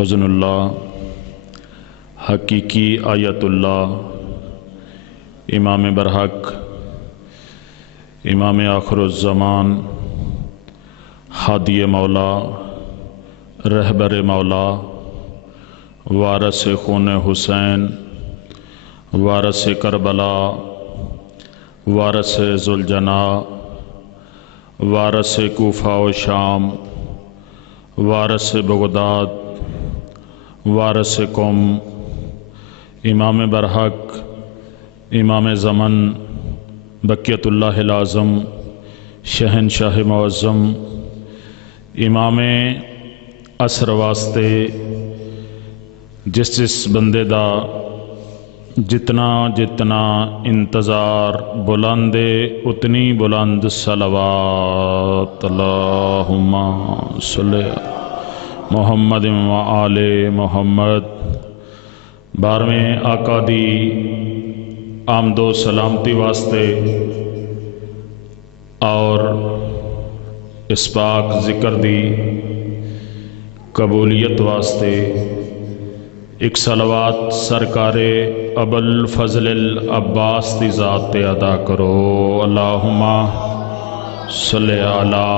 اذن اللہ حقیقی آیت اللہ امام برحق امام آخر الزمان ہادی مولا رہبر مولا وارث خون حسین وارث کربلا وارث ذوالجنا وارث کوفہ و شام وارث بغداد وارث قوم امام برحق امام زمن بقیت اللہ العظم شہنشاہ معظم امام عصر واسطے جس بندے دا جتنا انتظار بلند اتنی بلند صلوات اللہم صلی محمد و آل محمد 12ویں آقا دی آمد و سلامتی واسطے اور اس پاک ذکر دی قبولیت واسطے ایک صلوات سرکار ابوالفضل العباس دی ذات تے ادا کرو اللہم صلی علی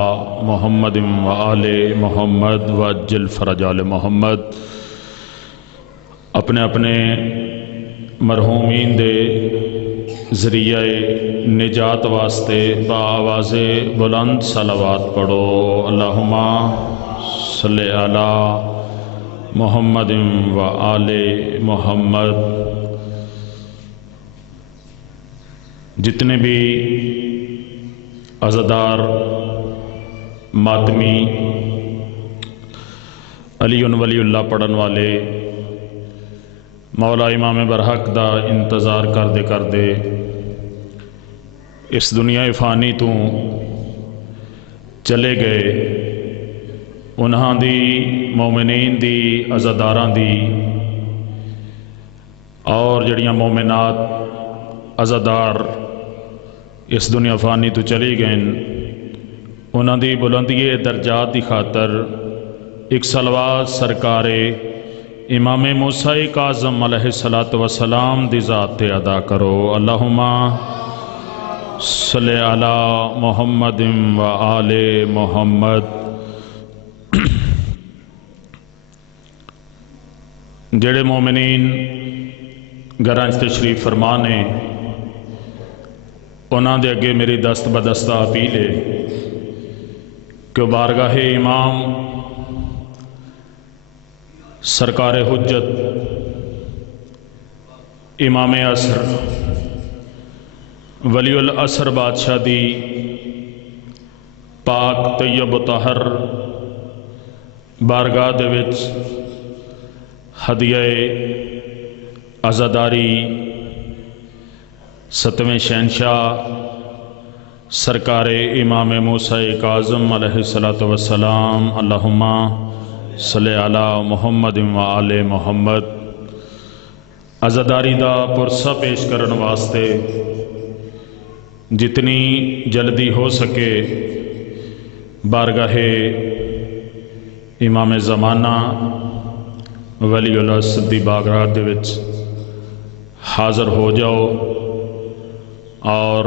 محمد و آل محمد وعجل فرج آل محمد۔ اپنے اپنے مرحومین دے ذریعہ نجات واسطے با آواز بلند صلوات پڑھو اللہم صلی علی محمد و آل محمد۔ جتنے بھی عزادار ماتمی علی ولی اللہ پڑھن والے مولا امام برحق دا انتظار کردے اس دنیا فانی تو چلے گئے، انہاں دی مومنین دی عزاداراں دی اور جڑیاں مومنات عزادار اس دنیا فانی تو چلی گئے، انہاں دی بلندی درجات دی خاطر ایک صلوات سرکار امام موسیٰ کاظم علیہ السلام دی ذات تے ادا کرو اللہم صلی علی محمد و آل محمد۔ جڑے مومنین گھراں تشریف فرما نے انہاں دے اگے میری دست بدستہ اپیل ہے کہ بارگاہ امام سرکار حجت امام عصر ولی العصر بادشاہ دی پاک طیب و طاہر بارگاہ دے وچ ہدیہ عزاداری 7ویں شہنشاہ سرکار امام موسیٰ کاظم علیہ السلام اللہم صلی علی محمد و آل محمد عزاداری دا پرسہ پیش کرن واسطے جتنی جلدی ہو سکے بارگاہ امام زمانہ ولی العصر دی بارگاہ دے وچ حاضر ہو جاؤ اور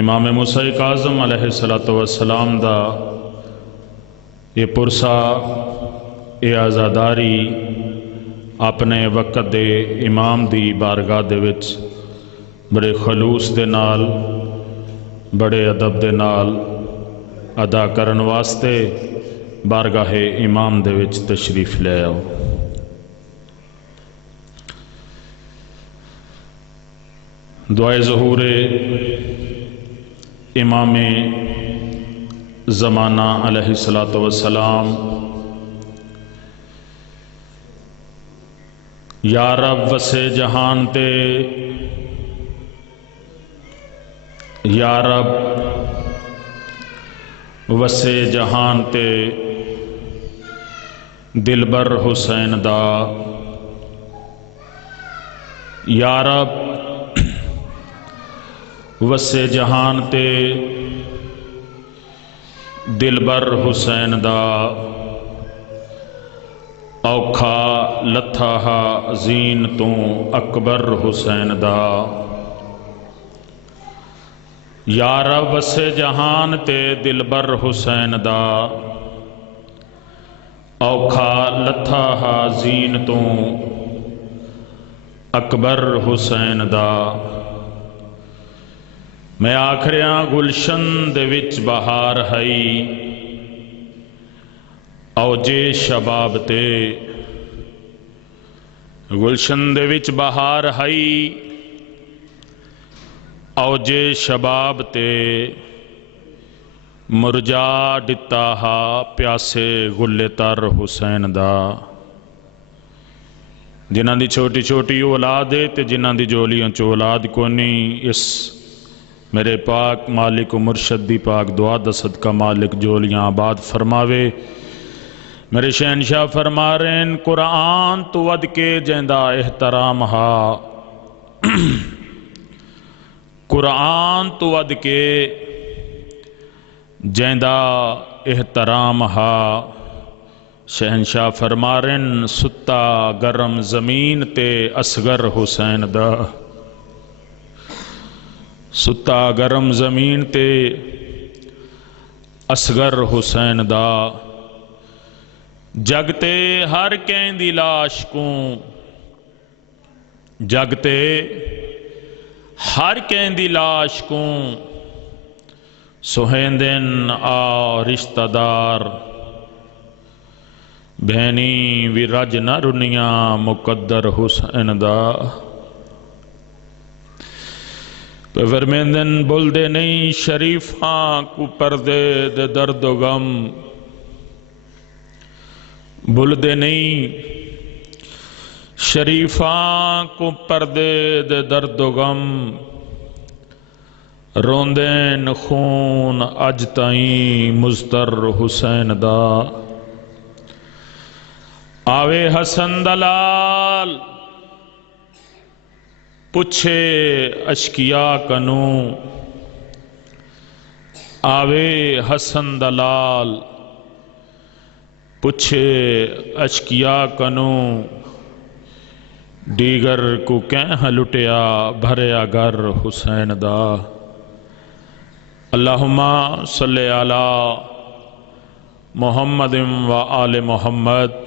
امام موسیٰ کاظم علیہ السلام دا یہ پرسہ یہ عزاداری اپنے وقت دے امام دی بارگاہ دے وچ بڑے خلوص دے نال بڑے ادب دے نال ادا کرن واسطے بارگاہ امام دے وچ تشریف لے آؤ۔ دعائے ظہور امام زمانہ علیہ السلام۔ یا رب وسے جہان تے یا رب وسے جہان تے دلبر حسین دا یا رب وسے جہان تے دلبر حسین دا ਔਖਾ ਲੱਥਾ ਜ਼ੀਨ ਤੋਂ ਅਕਬਰ ਹੁਸੈਨ ਦਾ। ਯਾ ਰਬ ਵਸੇ ਜਹਾਨ ਤੇ ਦਿਲਬਰ ਹੁਸੈਨ ਦਾ। ਔਖਾ ਲੱਥਾ ਜ਼ੀਨ ਤੋਂ ਅਕਬਰ ਹੁਸੈਨ ਦਾ। ਮੈਂ ਆਖ ਰਿਹਾ ਗੁਲਸ਼ਨ ਦੇ ਵਿੱਚ ਬਹਾਰ ਹਈ, ਔਜੇ ਸ਼ਬਾਬ ਤੇ। ਗੁਲਸ਼ਨ ਦੇ ਵਿੱਚ ਬਹਾਰ ਹਈ, ਔਜੇ ਸ਼ਬਾਬ ਤੇ। ਮੁਰਜਾ ਦਿੱਤਾ ਹਾ ਪਿਆਸੇ ਗੁੱਲੇ ਤਰ ਹੁਸੈਨ ਦਾ। ਜਿਨ੍ਹਾਂ ਦੀ ਛੋਟੀ ਛੋਟੀ ਔਲਾਦ ਹੈ ਤੇ ਜਿਨ੍ਹਾਂ ਦੀ ਜੋਲੀਆਂ ਚ ਔਲਾਦ ਕੋਨੀ, ਇਸ میرے پاک مالک و مرشد دی پاک دعا دا صدقہ مالک جولیاں آباد فرماوے۔ میرے شہنشاہ فرما رہے ہیں قرآن تو ود کے جیندہ احترام ہا، قرآن تو ود کے جیندہ احترام ہا۔ شہنشاہ فرما رہے ہیں ستا گرم زمین تے اصغر حسین دا۔ ستا گرم زمین تے اصغر حسین دا۔ جگتے ہر کہیں دی لاش کو، جگتے ہر کہیں دی لاش کو، سہیندن آ رشتہ دار، بہنی وی رج نہ رنیاں مقدر حسین دا۔ فرمیندن بول دے نہیں شریفاں کو پردے دے درد و غم، بول دے نہیں شریفاں کو پردے دے درد و غم، روندین خون اج تائیں مزتر حسین دا۔ آوے حسن دلال پچھے اشکیا کنو، آوے حسن دلال پچھے اشکیا کنو، دیگر کو کہیں لٹیا بھریا گر حسین دا۔ اللہم صلی علی محمد و آل محمد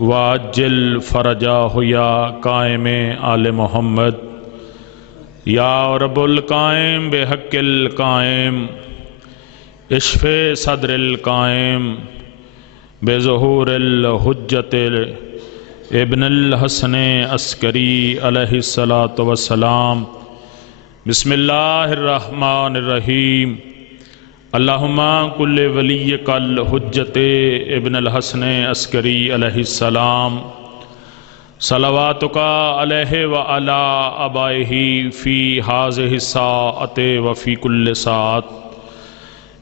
واجل فرجا ہویا قائم آل محمد۔ یا رب القائم بحق القائم، اشف صدر القائم بظہور الحجت ابن الحسن عسکری علیہ السلام۔ بسم اللہ الرحمن الرحیم۔ اللہم کل ولی کل حجت ابن الحسن عسکری علیہ السلام، صلواتک علیہ وعلی آبائہ فی ہذہ الساعۃ وفی کل ساعۃ،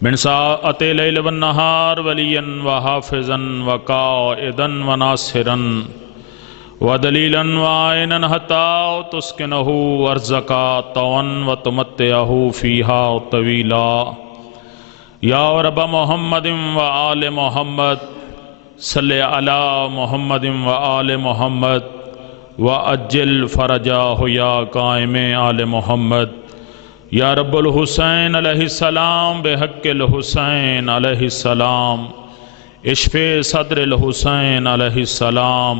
من ساعۃ اللیل والنہار ولیا وحافظا وقائدا وناصرا ودلیلا وعینا حتی تسکنہ ارضک طوعا وتمتعہ فیہا طویلا۔ یا رب محمد و آل محمد صلی علی محمد و آل محمد وعجل فرجہ یا قائم آل محمد۔ یا رب الحسین علیہ السلام بحق الحسین علیہ السلام، اشف صدر الحسین علیہ السلام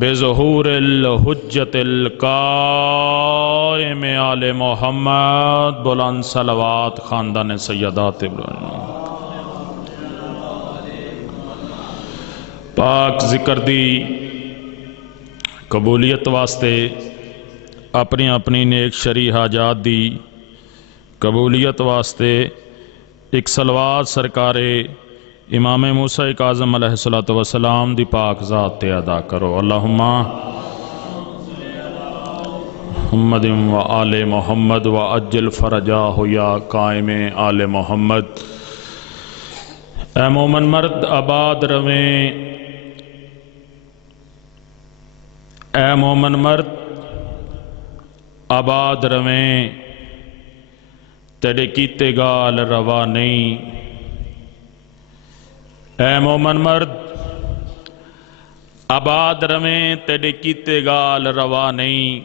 بظہور الحجت القائم آل محمد۔ بلند صلوات خاندان سیدات ابراہیم۔ پاک ذکر دی قبولیت واسطے اپنی اپنی نیک شرعی حاجات دی قبولیت واسطے ایک صلوات سرکار امام موسیٰ کاظم علیہ السلام دی پاک ذات تے ادا کرو۔ اللہم محمد و آل محمد و اجل فرجہ یا قائم آل محمد۔ اے مومن مرد آباد رویں، اے مومن مرد آباد رویں، تیرے کیتے گال روا نہیں۔ اے مومن مرد آباد رویں تیرے کیتے گال روا نہیں،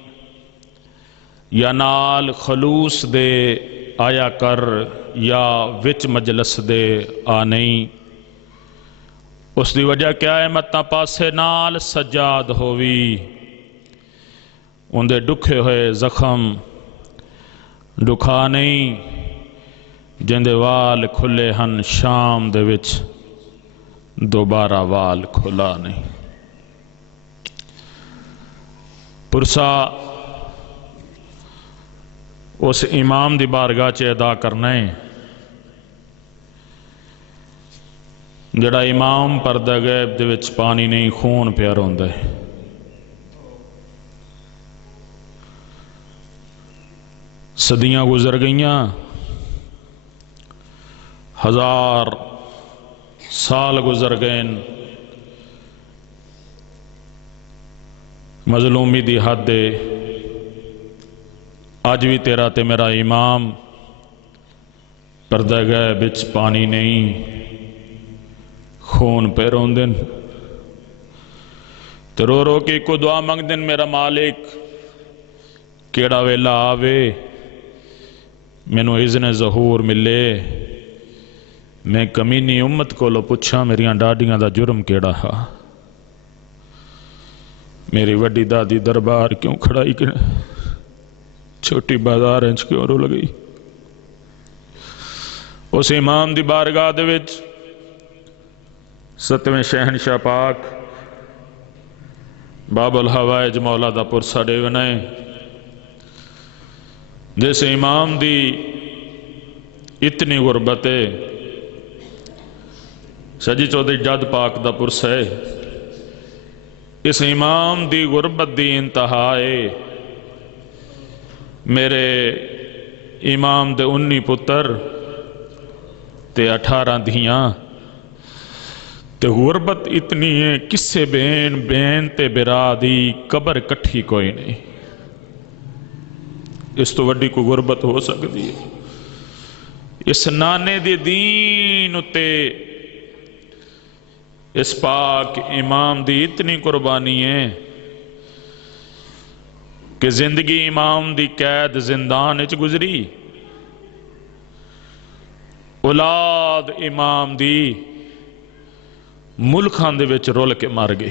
یا نال خلوص دے آیا کر یا وچ مجلس دے آ نہیں۔ اس دی وجہ کیا ہے؟ متاں پاسے نال سجاد ہووی، اندے ڈکھے ہوئے زخم ڈکھا نہیں، جندے وال کھلے ہن شام دے وچ دوبارہ وال کھلا نہیں۔ پرسا اس امام دی بارگاہ چ ادا کرنا ہے جڑا امام پردہ غیب دے وچ پانی نہیں خون پیا روندا ہے۔ صدیاں گزر گئیاں، ہزار سال گزر گئے، مظلومی دی حد دے اج بھی تیرا تے میرا امام پردہ غیب وچ پانی نہیں خون پہ روندن تے رو رو کے کو دعا منگ دن، میرا مالک کیڑا ویلا آوے مینوں اذن ظہور ملے، میں کمینی امت کو لو پچھا میریاں ڈاڈیاں دا جرم کیڑا ہا، میری وڈی دادی دربار کیوں کھڑائی کہ چھوٹی بازار انچ کیوں رو لگئی۔ اس امام دی بارگاہ دے وچ ستویں شہنشاہ پاک باب الحوائج مولا دا پرسا دے ونے، جس امام دی اتنی غربت ہے، سجی چودھری جد پاک دا پرسا ہے، اس امام دی غربت دی انتہا ہے۔ میرے امام دے 19 پتر تے 18 دھیاں تے غربت اتنی ہے، کسے بین تے برا دی قبر کٹھی کوئی نہیں، اس تو وڈی کو غربت ہو سکتی ہے۔ اس نانے دی دین تے اس پاک امام دی اتنی قربانی ہے کہ زندگی امام دی قید زندان وچ گزری، اولاد امام دی ملکاں دے وچ رول کے مر گئی۔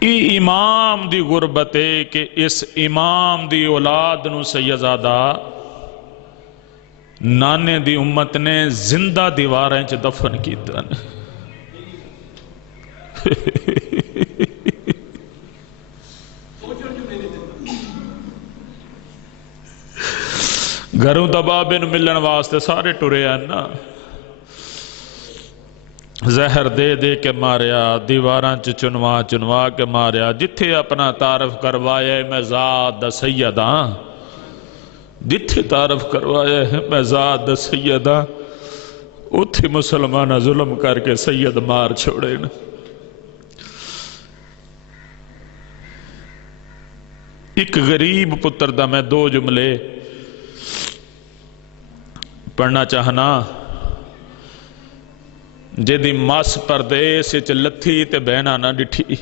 ای امام دی غربت ہے کہ اس امام دی اولاد نو سیدزادہ نانے دی امت نے زندہ دیواریں چ دفن کیتا نے۔ گھروں دبابے نو ملن واسطے سارے ٹرے ہیں نا، زہر دے دے کے ماریا، دیواراں چنوا چنوا کے ماریا، جتھے اپنا تعارف کروایا ہے میں ذات دا سید ہاں، جتھے تعارف کروایا ہے میں ذات دا سید ہاں، اتھے مسلمانہ ظلم کر کے سید مار چھوڑے نا۔ ایک غریب پتر دا میں 2 جملے پڑھنا چاہنا، جدی مس پردیس وچ لتھی تے بہنا نہ ڈٹھی۔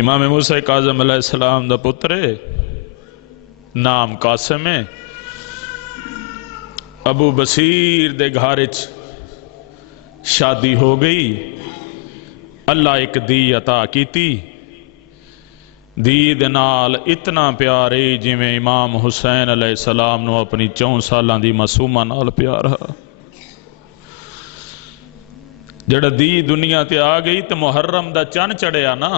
امام موسیٰ کاظم علیہ السلام دا پتر ہے، نام قاسم ہے، ابو بصیر دے گھر وچ شادی ہو گئی، اللہ ایک دی عطا کیتی، دی دے نال اتنا پیار ہے جویں امام حسین علیہ السلام نو اپنی 4 سالاں دی معصومہ نال پیار ہے۔ جڑا دی دنیا تے آ گئی تے محرم دا چن چڑھیا نا،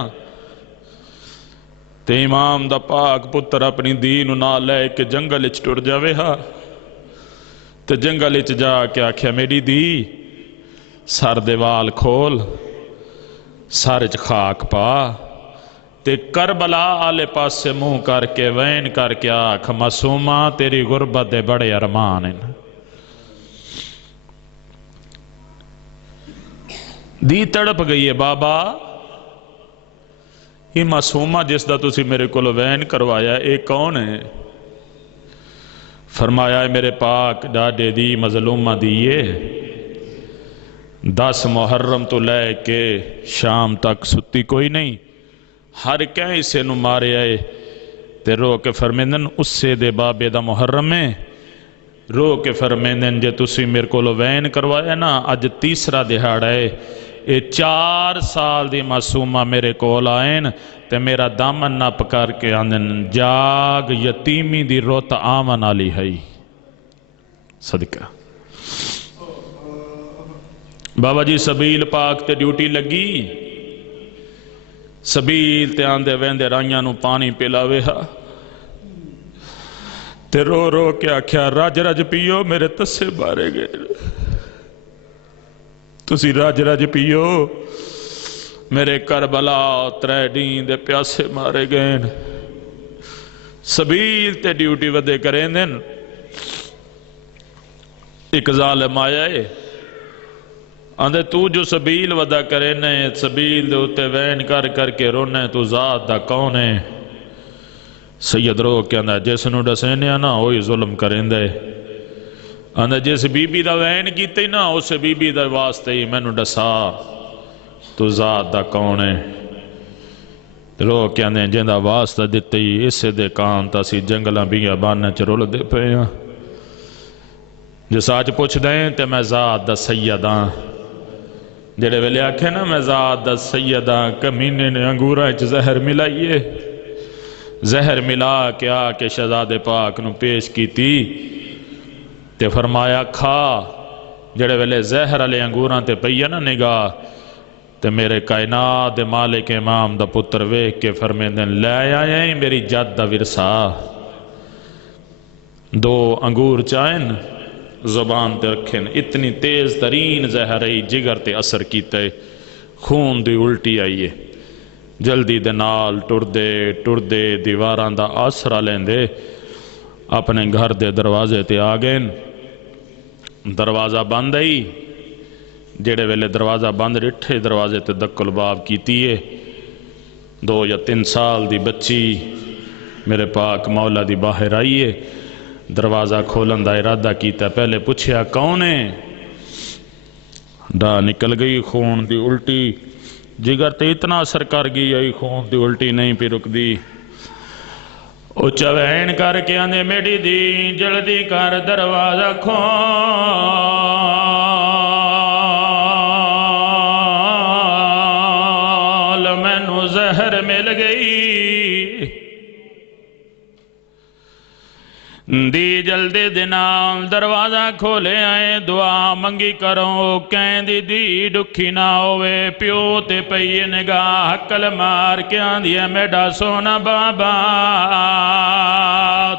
تے امام دا پاک پتر اپنی دی نو نال لے کے جنگل وچ ٹر جاوے ہا، تے جنگل وچ جا کے آکھیا میری دی سر دے وال کھول، سر وچ خاک پا، تے کربلا آلے پاس سے منہ کر کے وین کر کے آکھ معصومہ تیری غربت دے بڑے ارمان ہیں۔ دی تڑپ گئی ہے، بابا یہ معصومہ جس دا تسی میرے کو وین کروایا اے کون ہے؟ فرمایا ہے میرے پاک ڈاڈے دی مظلومہ دیئے 10 محرم تو لے کے شام تک ستی کوئی نہیں، ہر کہیں اسے نو مارے آئے تے رو کے فرمیندن اس سے دے بابے دا محرم میں رو کے فرمیندن جے تسی میرے کو لو وین کروایا نا اج تیسرا دہاڑ ہے، اے 4 سال دی معصومہ میرے کو لائن تے میرا دامن نہ پکار کے آندن جاگ یتیمی دی روت آمن آلی ہے صدقہ۔ بابا جی سبیل پاک تے ڈیوٹی لگی، سبیل تے آندے ویندے رائیاں نو پانی پلاوے ہا تے رو رو کے آکھیا رج رج پیو میرے تسے بارے گئے، تسی رج رج پیو میرے کربلا 3 دین دے پیاسے مارے گئے۔ سبیل تے ڈیوٹی ودے کریں دن ایک ظالم آیا ہے آندھے تو جو سبیل ودا کرے نے سبیل دے اتے وین کر کر کے رونے تو ذات دا کون ہے؟ سید رو کے آندھے جیسے نو ڈسینیا نا ہوئی ظلم کریں دے، آندھے جیسے بی بی دا وین کیتے نا اسے بی بی دا واسطے ہی میں نو ڈسا تو ذات دا کون ہے؟ رو کے آندھے جندہ واسطہ دیتے ہی اسے دے کان تا سی جنگلاں بیا بانے چرول دے پہ ہیں جس آج پوچھ دیں تے میں ذات دا سیداں جڑے ویلے آکھے نا میں ذات دا سیداں کمینے نے انگورہ اچ زہر ملائیے، زہر ملا کے آکے شہزاد پاک نو پیش کی تھی تے فرمایا کھا، جڑے ویلے زہر علی انگوراں تے پئیے نا نگاہ تے میرے کائنات دے مالک امام دا پتر ویکھ کے فرمیندن لے آئیں میری جد دا ورثہ، 2 انگور چائن زبان تے رکھیں، اتنی تیز ترین زہر ای جگر تے اثر کیتے خون دی الٹی آئیے، جلدی دے نال ٹر دے دیواران دا آسرا لیندے اپنے گھر دے دروازے تے آگئن، دروازہ بند آئی، جڑے ویلے دروازہ بند رٹھے دروازے تے دکل باب کیتی ہے، 2 یا 3 سال دی بچی میرے پاک مولا دی باہر آئیے، دروازہ کھولن دا ارادہ کیتا، پہلے پوچھیا کون ہے؟ ڈا نکل گئی خون دی الٹی، جگر تے اتنا اثر کر گئی آئی خون دی الٹی نہیں پی رک دی، اچھا وین کر کے آنے میڈی دی جلدی کر دروازہ کھول میں نو زہر مل گئی دی، جلدی دنام دروازہ کھولے آئے دعا منگی کرو کہیں دی ڈکھی نہ ہوئے، پیو تے پئی نگاہ کل مار کے آندھیا میڈا سونا بابا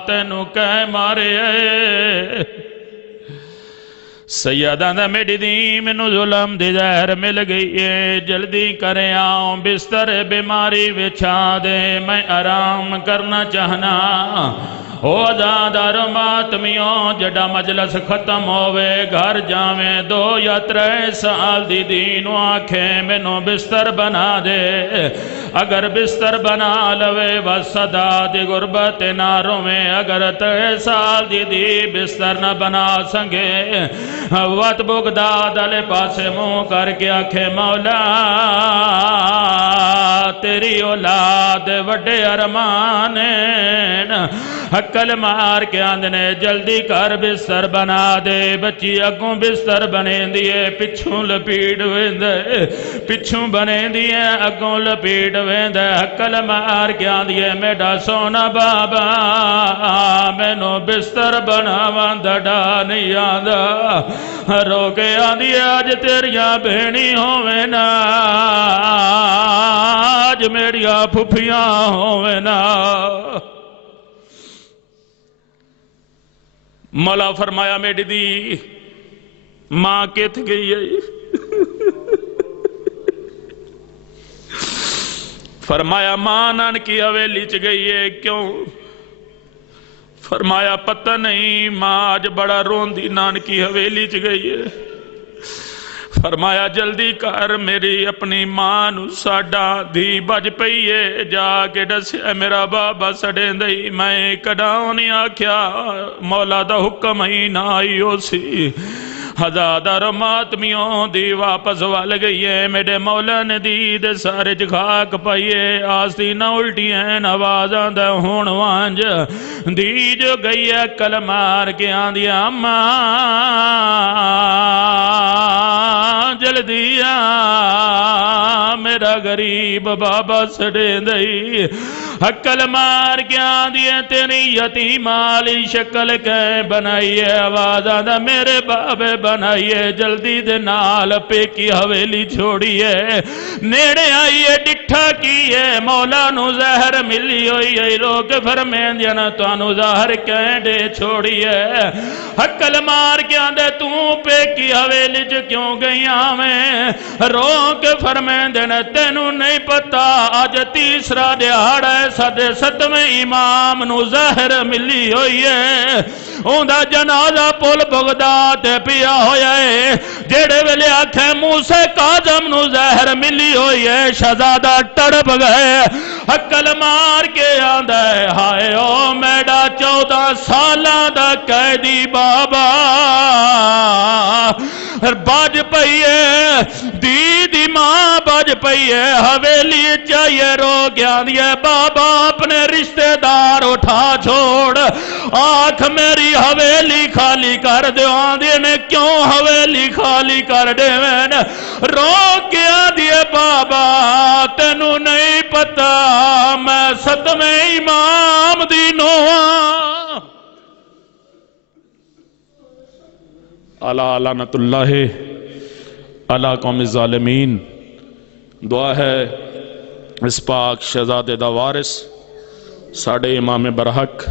تینو کہہ مارے آئے، سیدہ دا میڈی دی منو ظلم دی زہر مل گئی ہے، جلدی کرے آؤں بستر بیماری وچھا دے میں آرام کرنا چاہنا، او آزادار ماتمیوں جڑا مجلس ختم ہوئے گھر جاویں 2 یا 3 سال دی دینو آنکھیں مینو بستر بنا دے، اگر بستر بنا لوے وصدا دی غربت ناروں میں، اگر 3 سال دی بستر نہ بنا سنگے وقت بغداد علی پاسے منہ کر کے آنکھیں مولا تیری اولاد وڈے ارمانین، حکل مار کے آندھنے جلدی کر بستر بنا دے، بچی اگوں بستر بنے دیئے پچھوں لپیڑ ویندے، پچھوں بنے دیئے اگوں لپیڑ ویندے، حکل مار کے آندھیے میڈا سونا بابا میں نو بستر بنا واندڑا نہیں آندھا، رو کے آندھیے آج تیریاں بھینی ہوئے نا، آج میریاں پھپیاں ہوئے نا۔ مولا فرمایا میڈی دی ماں کت گئی ہے؟ فرمایا ماں نانکی حویلی چ گئی ہے، کیوں؟ فرمایا پتہ نہیں، ماں آج بڑا روندی نانکی حویلی چ گئی ہے۔ فرمایا جلدی کر میری اپنی ماں نو ساڈا دھی بج پئی ہے، جا کے دسیا میرا بابا سڑے دئی، میں کڈاؤ نہیں آکھیا، مولا دا حکم ہی نہ آئی ہو سی۔ ہزادار ماتمیوں دی واپس وال گئی ہے، میرے مولا نے دید سارے خاک پائیے، آستی نہ الٹی ہیں آواز آندہ ہون وانج دی جو گئی ہے کل مار کے آندی اماں جلدی میرا غریب بابا سڑے دئی، حکل مار کے آندی تیری یتیم والی شکل کے بنائیے، آواز آندہ میرے بابے بنائیے، جلدی دے نال پیکی حویلی چھوڑیے، نیڑے آئیے ڈٹھا کیے، مولا نو زہر ملی ہوئی ہے، روک فرمین دینا توانو زہر کہنڈے چھوڑیے، حکل مار کے آندے تو پیکی حویلی جو کیوں گئی آمیں، روک فرمین دینا تینو نہیں پتا آج تیسرا دیہاڑ ہے، سدے ستویں امام نو زہر ملی ہوئی ہے، اوندا جنازہ پل بغداد پیا ہویا ہے، جیڑے ویلے آکھیں موسیٰ کاظم نو زہر ملی ہوئی ہے، شہزادہ ٹڑپ گئے، حکل مار کے آندہ ہے، ہائے او میڈا 14 سالاں دا قیدی بابا باج پئیے، دی ماں باج پئیے، حویلی چاہیے رو گیا دیئے، بابا اپنے رشتہ دار اٹھا چھوڑ، آنکھ میری حویلی خالی کر دے، آندھے نے کیوں حویلی خالی کر دے، رو گیا دیئے بابا تینو نہیں پتا میں ستویں امام دی نوآں، اللہ لعنت اللہ علی قوم الظالمین۔ دعا ہے اس پاک شہزادے دا وارث ساڑھے امام برحق،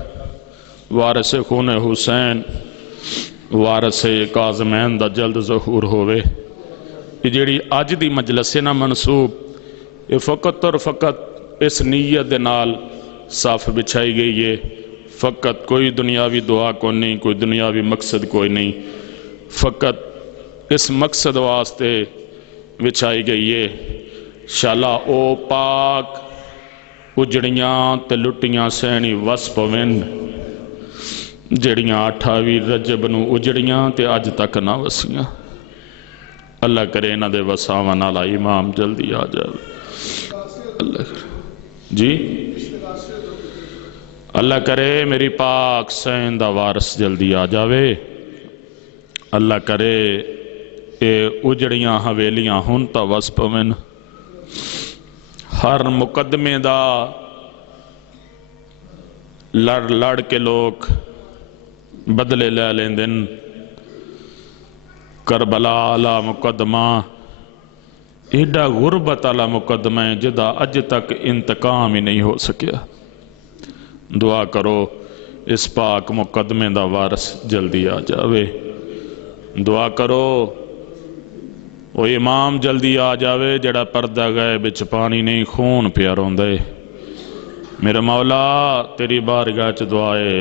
وارث خون حسین، وارث کاظمین دا جلد ظہور ہوئے۔ یہ جیڑی آج دی مجلس نہ منصوب، یہ فقط اور فقط اس نیت دے نال صاف بچھائی گئی ہے، فقط کوئی دنیاوی دعا کو نہیں، کوئی دنیاوی مقصد کوئی نہیں، فقط اس مقصد واسطے بچھائی گئی ہے، شالا او پاک اجڑیاں تے لٹیاں سینی وس پوین، جڑیاں 28 رجب نو اجڑیاں تے آج تک نہ وسیاں، اللہ کرے نہ دے وساواں نالا امام جلدی آ جائے، اللہ کرے جی اللہ کرے میری پاک سین دا وارث جلدی آ جاوے، اللہ کرے اے اجڑیاں حویلیاں ہن تا وس پوین، ہر مقدمے دا لڑ کے لوگ بدلے لے لیں دن، کربلا علا مقدمہ ایڈا غربت علا مقدمہ جدا اج تک انتقام ہی نہیں ہو سکیا، دعا کرو اس پاک مقدمے دا وارث جلدی آ جاوے، دعا کرو وہ امام جلدی آ جاوے جڑا پردہ گئے بچ پانی نہیں خون پیا روندے، میرے مولا تیری بارگاہ چ دعائے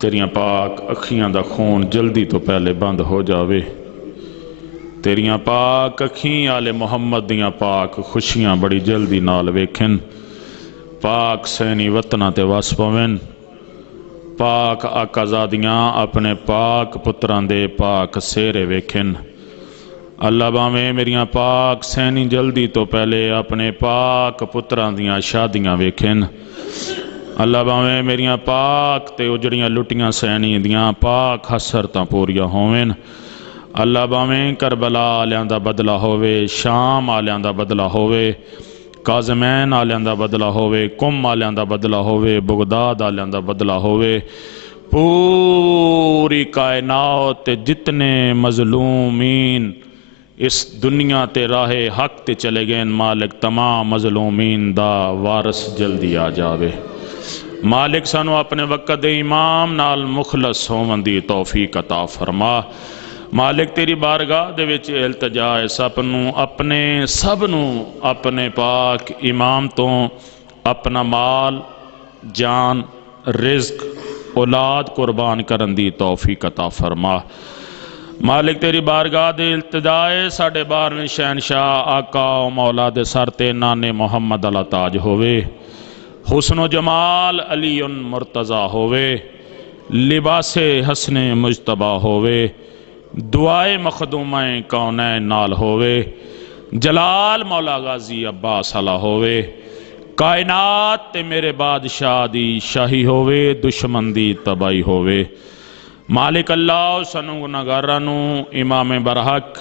تیریاں پاک اکھیاں دا خون جلدی تو پہلے بند ہو جاوے، تیریاں پاک اکھیں آل محمد دیاں پاک خوشیاں بڑی جلدی نال ویکھن، پاک سینی وطنہ تے واس پوین، پاک آقا زادیاں اپنے پاک پتران دے پاک سیرے ویکھن، اللہ باویں میریاں پاک سینی جلدی تو پہلے اپنے پاک پتران دیاں شادیاں ویکھن، اللہ باویں میریاں پاک تے اجڑیاں لٹیاں سینی دیاں پاک حسرتاں پوریا ہوویں، اللہ باویں کربلا آلیاں دا بدلہ ہووے، شام آلیاں دا بدلہ ہووے، کاظمین آلیاں دا بدلہ ہووے، کم آلیاں دا بدلہ ہووے، بغداد آلیاں دا بدلہ ہووے، پوری کائنات جتنے مظلومین اس دنیا تے راہ حق تے چلے گئے، مالک تمام مظلومین دا وارث جلدی آ جاوے، مالک سانو اپنے وقت امام نال مخلص ہون دی توفیق عطا فرما، مالک تیری بارگاہ دے وچ التجا ہے اپنے سب نو اپنے پاک امام تو اپنا مال جان رزق اولاد قربان کرن دی توفیق عطا فرما، مالک تیری بارگاہ دے التجائے ساڑھے 12ویں شہنشاہ آقا و مولا دے سر تے نانے محمد علی تاج ہوئے، حسن و جمال علی مرتضی ہوئے، لباس حسن مجتبہ ہوئے، دعائے مخدومہ کونین نال ہوئے، جلال مولا غازی عباس علی ہوئے، کائنات تے میرے بادشاہ دی شاہی ہوئے، دشمن دی تباہی ہوئے۔ مالک اللہ سنو گناہگارانو امام برحق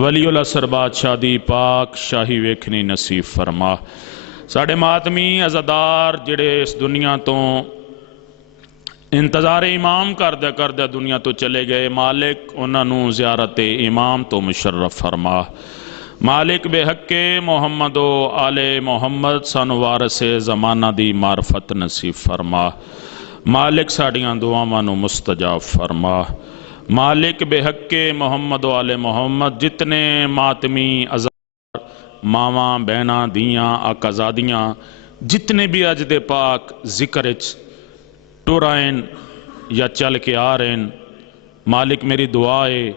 ولی العصر بادشاہ دی پاک شاہی ویکھنی نصیب فرما۔ ساڑھے ماتمی عزادار جڑے اس دنیا تو انتظار امام کردہ دنیا تو چلے گئے، مالک انہوں زیارت امام تو مشرف فرما۔ مالک بے حق محمد و آل محمد سانو وارث زمانہ دی معرفت نصیب فرما۔ مالک ساڑیاں دعاواں نو مستجاب فرما۔ مالک بے حق محمد و آل محمد جتنے ماتمی عزادار ماواں بہناں دیاں آقازادیاں جتنے بھی اج دے پاک ذکر ٹر آئین یا چل کے آ رہے ہیں، مالک میری دعا ہے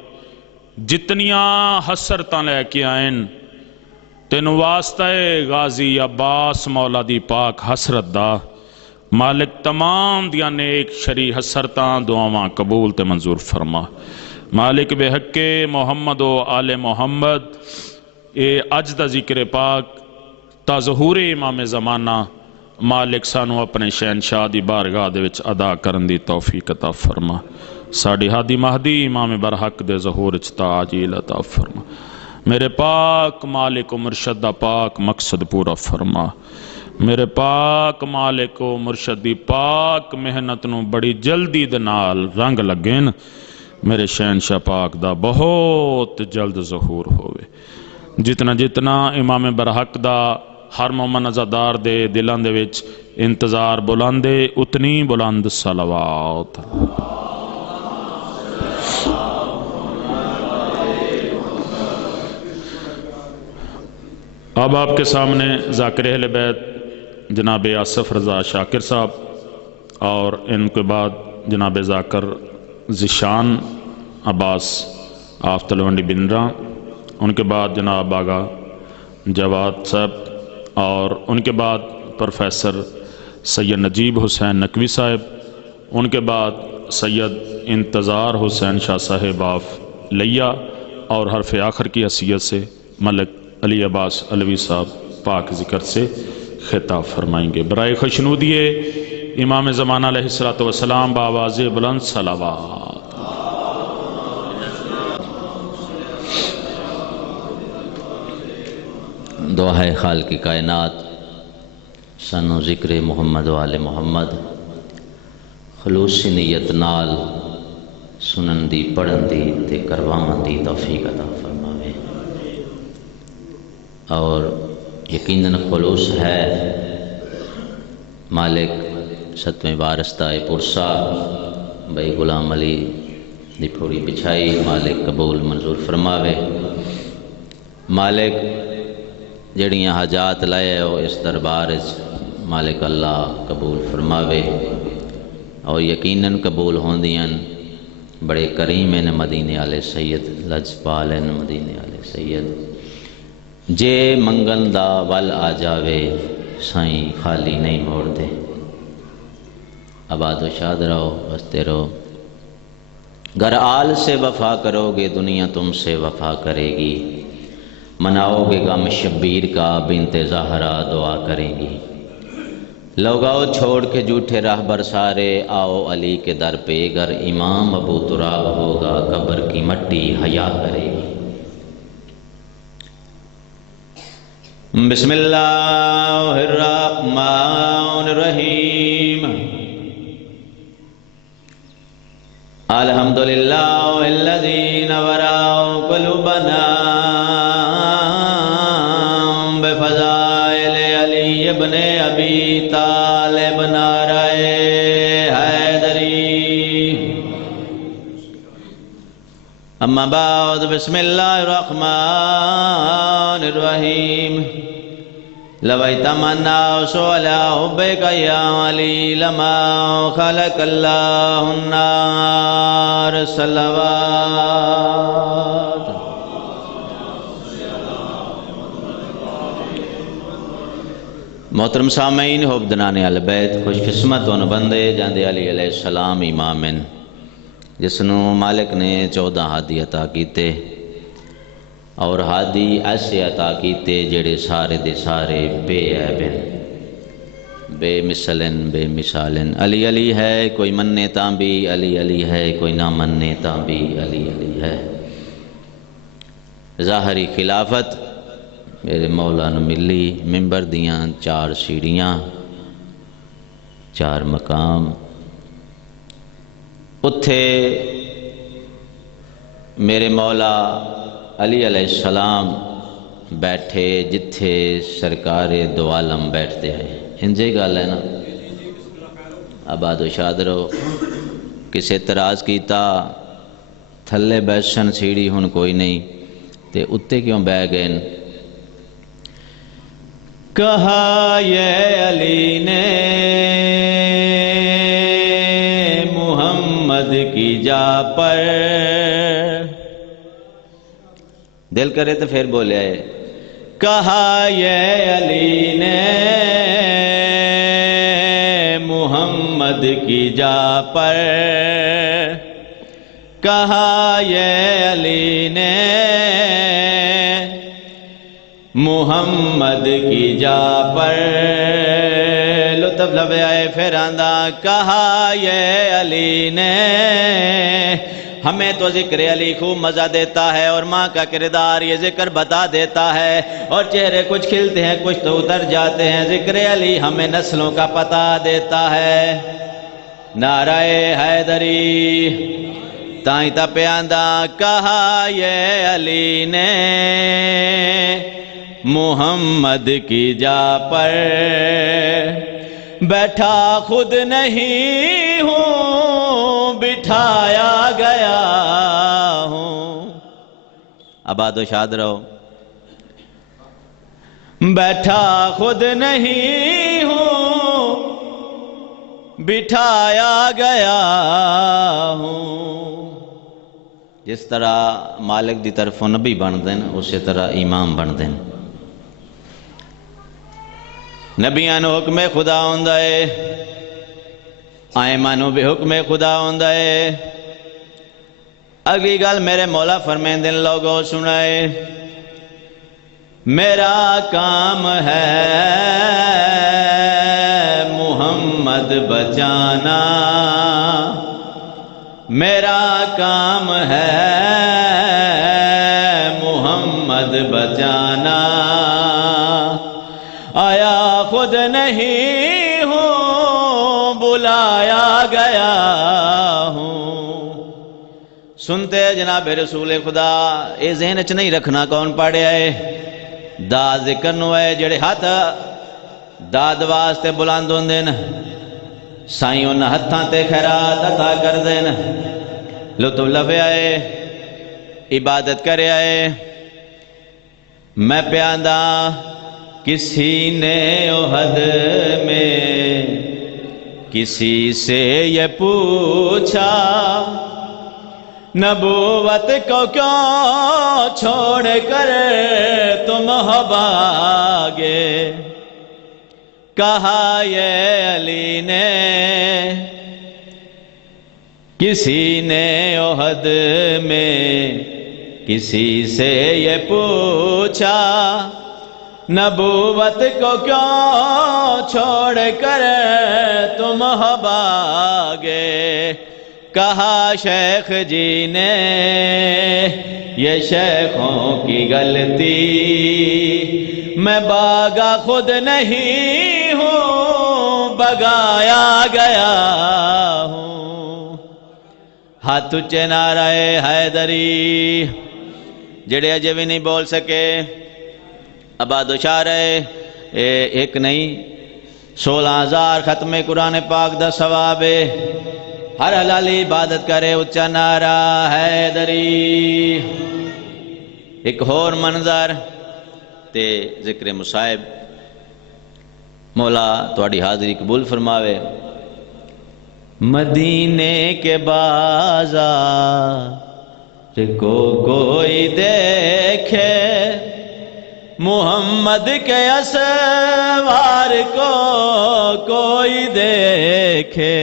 جتنیاں حسرتاں لے کے آئین تینو واسطہ غازی عباس مولا دی پاک حسرت دا، مالک تمام دیاں نیک شری حسرتاں دعاواں قبول تے منظور فرما۔ مالک بے حق محمد و آل محمد اے اج دا ذکر پاک تا ظہور امام زمانہ مالک سانو اپنے شہنشاہ دی بارگاہ دے وچ ادا کرن دی توفیق عطا فرما۔ ساڑی ہادی مہدی امام برحق دے ظہور وچ تعجیل عطا فرما۔ میرے پاک مالک و مرشد دا پاک مقصد پورا فرما۔ میرے پاک مالک و مرشد دی پاک محنت نو بڑی جلدی دے نال رنگ لگین، میرے شہنشاہ پاک دا بہت جلد ظہور ہوئے۔ جتنا جتنا امام برحق دا ہر مومن عزادار دے دلان دے وچ انتظار بلندے اتنی بلند صلوات۔ اب آپ کے سامنے ذاکر اہل بیت جناب آصف رضا شاکر صاحب اور ان کے بعد جناب ذاکر ذیشان عباس آف تلونڈی بنرا، ان کے بعد جناب آغا جواد صاحب اور ان کے بعد پروفیسر سید نجیب حسین نقوی صاحب، ان کے بعد سید انتظار حسین شاہ صاحب آف لیا اور حرف آخر کی حیثیت سے ملک علی عباس علوی صاحب پاک ذکر سے خطاب فرمائیں گے۔ برائے خوشنودیے امام زمانہ علیہ السلام بآواز بلند صلوات۔ دعائے خالق کائنات سانو ذکر محمد و آل محمد خلوصی نیت نال سنن دی پڑھن دی تے کروان دی توفیق عطا فرماوے، اور یقیناً خلوص ہے مالک 7ویں وارثہ پرسا بھائی غلام علی دی پھوڑی بچھائی، مالک قبول منظور فرماوے۔ مالک جڑیاں حاجات لائے ہو اس دربار مالک اللہ قبول فرماوے، اور یقیناً قبول ہوندیاں بڑے کریم ہیں مدینے والے سید، لجپال ہیں مدینے والے سید، جے منگن دا ول آ جاوے سائیں خالی نہیں موڑ دے۔ آباد و شاد رہو، بستے رہو، گر آل سے وفا کرو گے دنیا تم سے وفا کرے گی، مناؤ گے غم شبیر کا بنت زہرا دعا کریں گی، لوگاؤ چھوڑ کے جھوٹے راہبر سارے آؤ علی کے در پہ، گر امام ابو تراب ہوگا قبر کی مٹی حیا کرے گی۔ بسم اللہ الرحمن الرحیم، الحمدللہ الذی نور قلوبنا بفضائل علی ابن ابی طالب نعرہ حیدری۔ اما بعد، بسم اللہ الرحمن الرحیم، لويت منا وسولا حبك يا علي لما خلق الله النار صلوات محترم سامعین حب دنانے اہل بیت خوش قسمت ان بندے جاندے علی علیہ السلام امامن جس نو مالک نے 14 ہادی عطا کیتے اور ہادی ایسے عطا کیتے جڑے سارے دے سارے بے عیبن بے مثلن بے مثالن علی علی ہے کوئی مننے تاں بھی علی علی ہے کوئی نہ مننے تاں بھی علی علی ہے ظاہری خلافت میرے مولا نو ملی ممبر دیاں 4 سیڑھیاں 4 مقام اتھے میرے مولا علی علیہ السلام بیٹھے جتھے سرکار دو عالم بیٹھتے ہیں انجے گل ہے نا آباد و شاد رہو کسے اعتراض کیتا تھلے بیٹھن سیڑھی ہن کوئی نہیں تے اتے کیوں بہ گئے کہا یہ علی نے محمد کی جا پر دل کرے تو پھر بولے کہا یہ علی نے محمد کی جا پر کہا یہ علی نے محمد کی جا پر لطف لبے آئے پھر آندہ کہا یہ علی نے ہمیں تو ذکر علی خوب مزہ دیتا ہے اور ماں کا کردار یہ ذکر بتا دیتا ہے اور چہرے کچھ کھلتے ہیں کچھ تو اتر جاتے ہیں ذکر علی ہمیں نسلوں کا پتہ دیتا ہے نعرہ حیدری تائیں تا پیاندہ کہا یہ علی نے محمد کی جا پر بیٹھا خود نہیں ہوں بٹھایا گیا ہوں آباد و شاد رہو بیٹھا خود نہیں ہوں بٹھایا گیا ہوں جس طرح مالک دی طرفوں نبی بن دین اسی طرح امام بن دین نبیانو حکم خدا ہوندہ ہے آئمانو بھی حکم خدا ہوندہ ہے اگلی گل میرے مولا فرمین دن لوگوں سنائے میرا کام ہے محمد بچانا میرا کام ہے محمد بچانا آیا خود نہیں ہوں بلایا گیا ہوں سنتے جناب رسول خدا اے ذہن اچ نہیں رکھنا کون پڑھے آئے دا ذکر نو ہے جڑے ہاتھ داد واسطے بلند ہوں دین سائیوں نہ ہتھاں تے خیرات عطا کر دین لطف لفے آئے عبادت کرے آئے میں پیاندہ کسی نے احد میں کسی سے یہ پوچھا نبوت کو کیوں چھوڑ کر تم ہو بھاگے کہا یہ علی نے کسی نے احد میں کسی سے یہ پوچھا نبوت کو کیوں چھوڑ کر تم ہو بھاگے کہا شیخ جی نے یہ شیخوں کی غلطی میں باغا خود نہیں ہوں بگایا گیا ہوں ہاتھ اچے نعرہ حیدری جڑے اجے بھی نہیں بول سکے آباد و شار ہے ایک نہیں 16,000 ختم قرآن پاک دا ثواب ہے ہر حلالی عبادت کرے اچا نعرہ حیدری ایک اور منظر تے ذکر مصائب مولا تواڈی حاضری قبول فرماوے۔ مدینے کے بازار کو کوئی دیکھے، محمد کے اسوار کو کوئی دیکھے،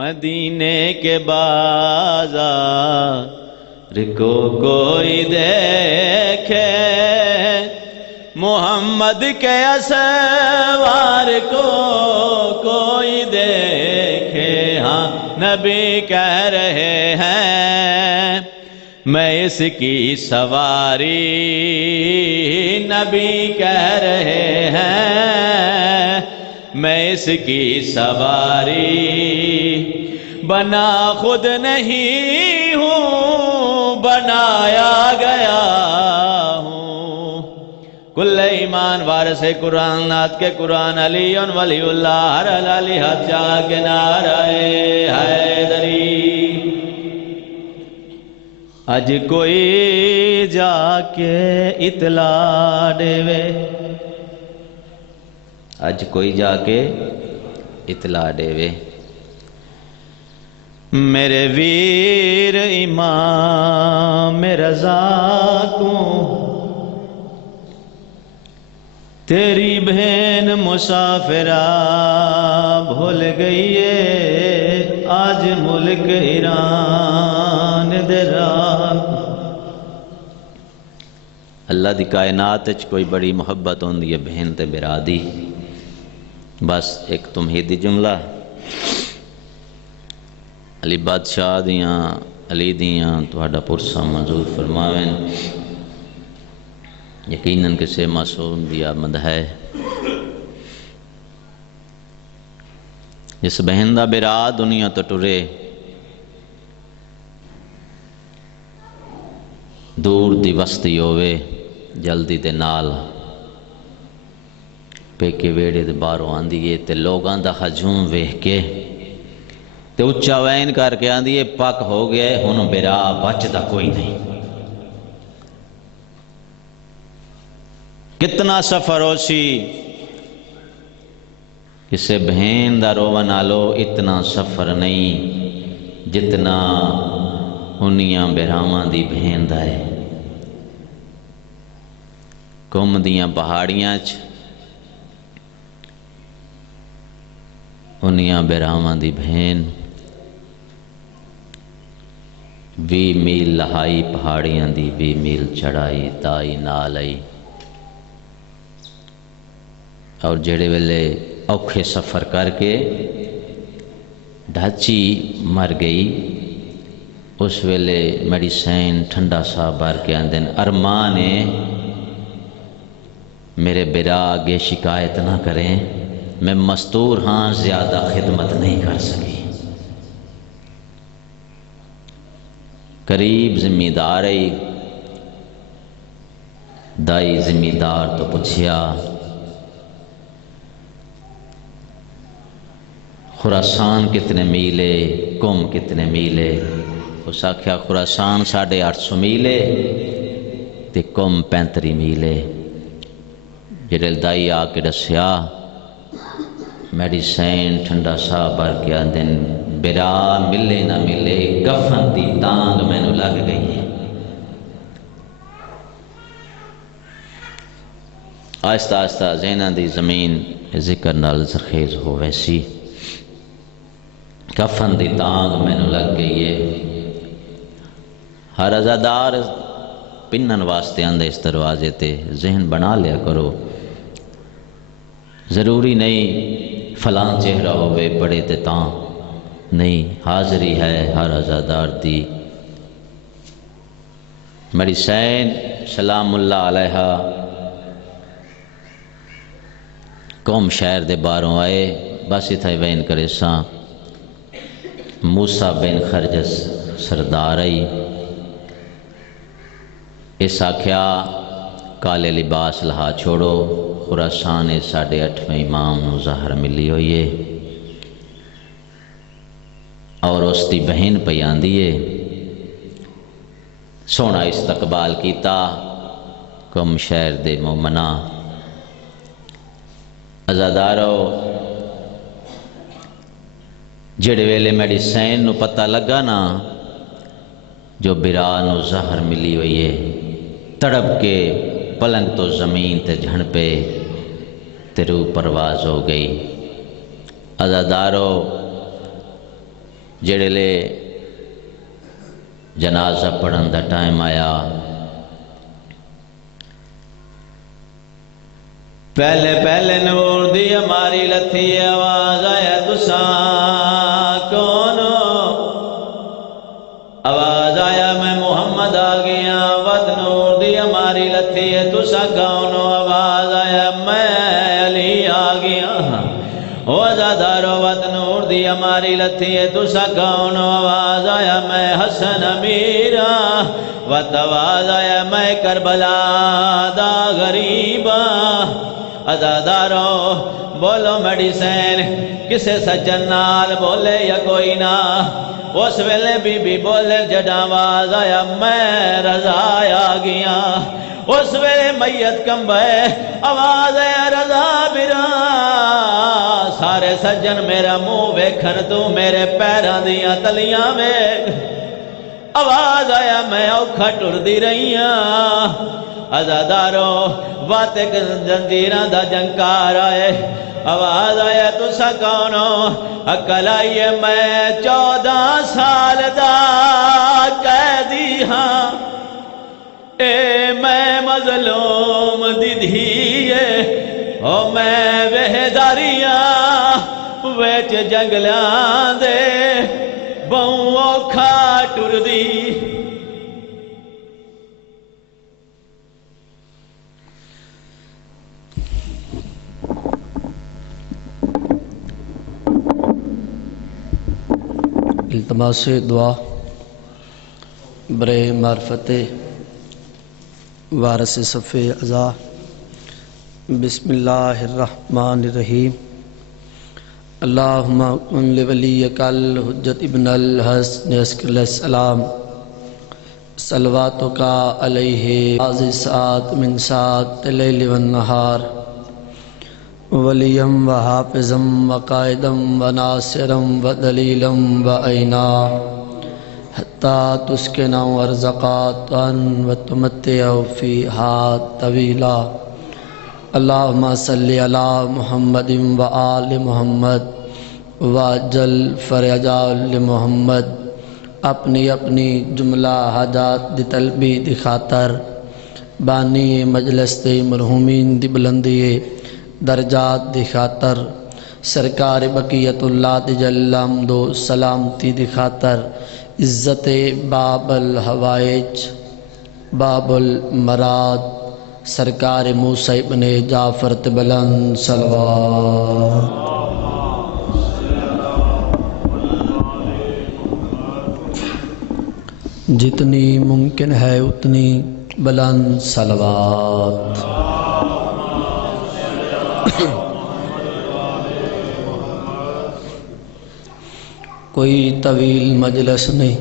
مدینے کے بازار کو کوئی دیکھے، محمد کے اسوار کو کوئی دیکھے۔ ہاں نبی کہہ رہے ہیں میں اس کی سواری، نبی کہہ رہے ہیں میں اس کی سواری، بنا خود نہیں ہوں بنایا گیا ہوں۔ کل ایمان وارث قرآن نات کے قرآن علی ولی اللہ ہر علی حد جا کے نعرہ حیدری۔ اج کوئی جا کے اطلاع دے، اج کوئی جا کے اطلاع دے، میرے ویر امام رضا کو تیری بہن مسافرہ بھول گئی ہے، آج ملک ایران دے راہ۔ اللہ دی کائنات وچ کوئی بڑی محبت ہوندی ہے بہن تے برا دی۔ بس ایک تمہیدی جملہ علی بادشاہ دیاں علی دیاں تہاڈا پرسا منظور فرماویں۔ یقیناً کسے معصوم دی آمد ہے، جس بہن دا برا دنیا تو ٹرے، دور دی وستی ہووے جلدی دے نال، پیکے ویڑے دے باہروں آندی ہے تے لوگاں دا ہجوم ویکھ کے تے اچا وین کر کے آندی ہے پک ہو گیا ہن برا بچدا کوئی نہیں۔ کتنا سفر ہو سی کسے بہن دا روون نالو اتنا سفر نہیں جتنا انیاں براواں دی بہن دا ہے۔ کم دیاں پہاڑیاں چ انیاں براواں دی بہن 20 میل لہائی پہاڑیاں دی 20 میل چڑھائی تائی نال آئی، اور جڑے ویلے اوکھے سفر کر کے ڈھاچی مر گئی، اس ویلے میڈیسین ٹھنڈا سا بھر کے آندن ارمان ہے میرے برا آگے شکایت نہ کریں، میں مستور ہاں زیادہ خدمت نہیں کر سکی۔ قریب ذمہ دار ہے دائی ذمہ دار تو پوچھیا خراسان کتنے میلے، قم کتنے میلے؟ اس آکھیا خراسان 850 میلے تے قم 35 میلے۔ جڑے دائی آ کے دسیا میڈیسین ٹھنڈا سا بھر کے آندن برا ملے نہ ملے کفن دی تانگ مینوں لگ گئی ہے۔ آہستہ آہستہ ذہناں دی زمین ذکر نال زرخیز ہو ویسی، کفن دی تانگ مینوں لگ گئی ہے۔ ہر عزادار پنن واسطے آندے اس دروازے تے ذہن بنا لیا کرو، ضروری نہیں فلاں چہرہ ہوئے بڑے تے تاں نہیں، حاضری ہے ہر عزادار دی۔ میڈیسین سلام اللہ علیہ قوم شہر دے باہروں آئے، بس اتھائی وین کرے ساں موسیٰ بن خرجس سردار آئی، اس آکھیا کالے لباس لہا چھوڑو، خراسان 8.5 امام نو ظاہر ملی ہوئی ہے، اور اس دی بہن پہ آندی ہے۔ سونا استقبال کیتا قوم شہر دے مومنہ، عزادارو جڑے ویلے میری سین نو پتہ لگا نا جو برانو زہر ملی ہوئی ہے تڑپ کے پلنگ تو زمین تے جھن پہ تے روح پرواز ہو گئی۔ عزادارو جڑے لے جنازہ پڑھن دا ٹائم آیا، پہلے پہلے نور دی ہماری لتھی آواز آیا تساں کون ہو؟ آواز آیا میں محمد آ گیا۔ ود نور دی ہماری لتھی ہے تساں کون ہو؟ آواز آیا میں علی آ گیا۔ او عزادارو ود نور دی ہماری لتھی ہے تساں کون ہو؟ آواز آیا میں حسن امیر ہاں۔ ود آواز آیا میں کربلا دا غریب ہاں۔ عزادارو بولو میڈی سین کسے سجن نال بولے یا کوئی نہ؟ اس ویلے بی بی بولے جڑا آواز آیا میں رضا آ گیا۔ اس ویلے میت کمبے آواز آیا رضا برا۔ سارے سجن میرا منہ ویکھن تو میرے پیراں دیاں تلیاں ویکھ۔ آواز آیا میں اوکھا ٹردی رہی ہاں۔ عزادارو واتے زنجیراں دا جنکار آئے۔ آواز آیا تساں کون ہو؟ عقل آئیے میں 14 سال دا قیدی ہاں۔ اے میں مظلوم دی دھیے او میں وحداریاں ویچ جنگلاں دے بہوں اوکھا ٹردی۔ التماس دعا برے معرفت وارث صف عزا۔ بسم اللہ الرحمن الرحیم۔ اللہم کن لولیک الحجت ابن الحسن علیہ السلام صلواتک علیہ عزی ساعت من ساعت اللیل والنہار ولیم و حافظم و قائدم و ناصرم و دلیلم و عینا حتی تسکنا ورزقاتا و تمتع فیہا طویلا۔ اللہم صلی علی محمد و آل محمد و جل فرجا محمد۔ اپنی اپنی جملہ حاجات دی طلبی دی خاطر بانی مجلس دی مرحومین دی بلندی درجات دی خاطر سرکار بقیت اللہ دی جل حمد و سلامتی دی خاطر عزت باب الحوائج باب المراد سرکار موسیٰ ابن جعفر بلند صلوات۔ جتنی ممکن ہے اتنی بلند صلوات۔ کوئی طویل مجلس نہیں،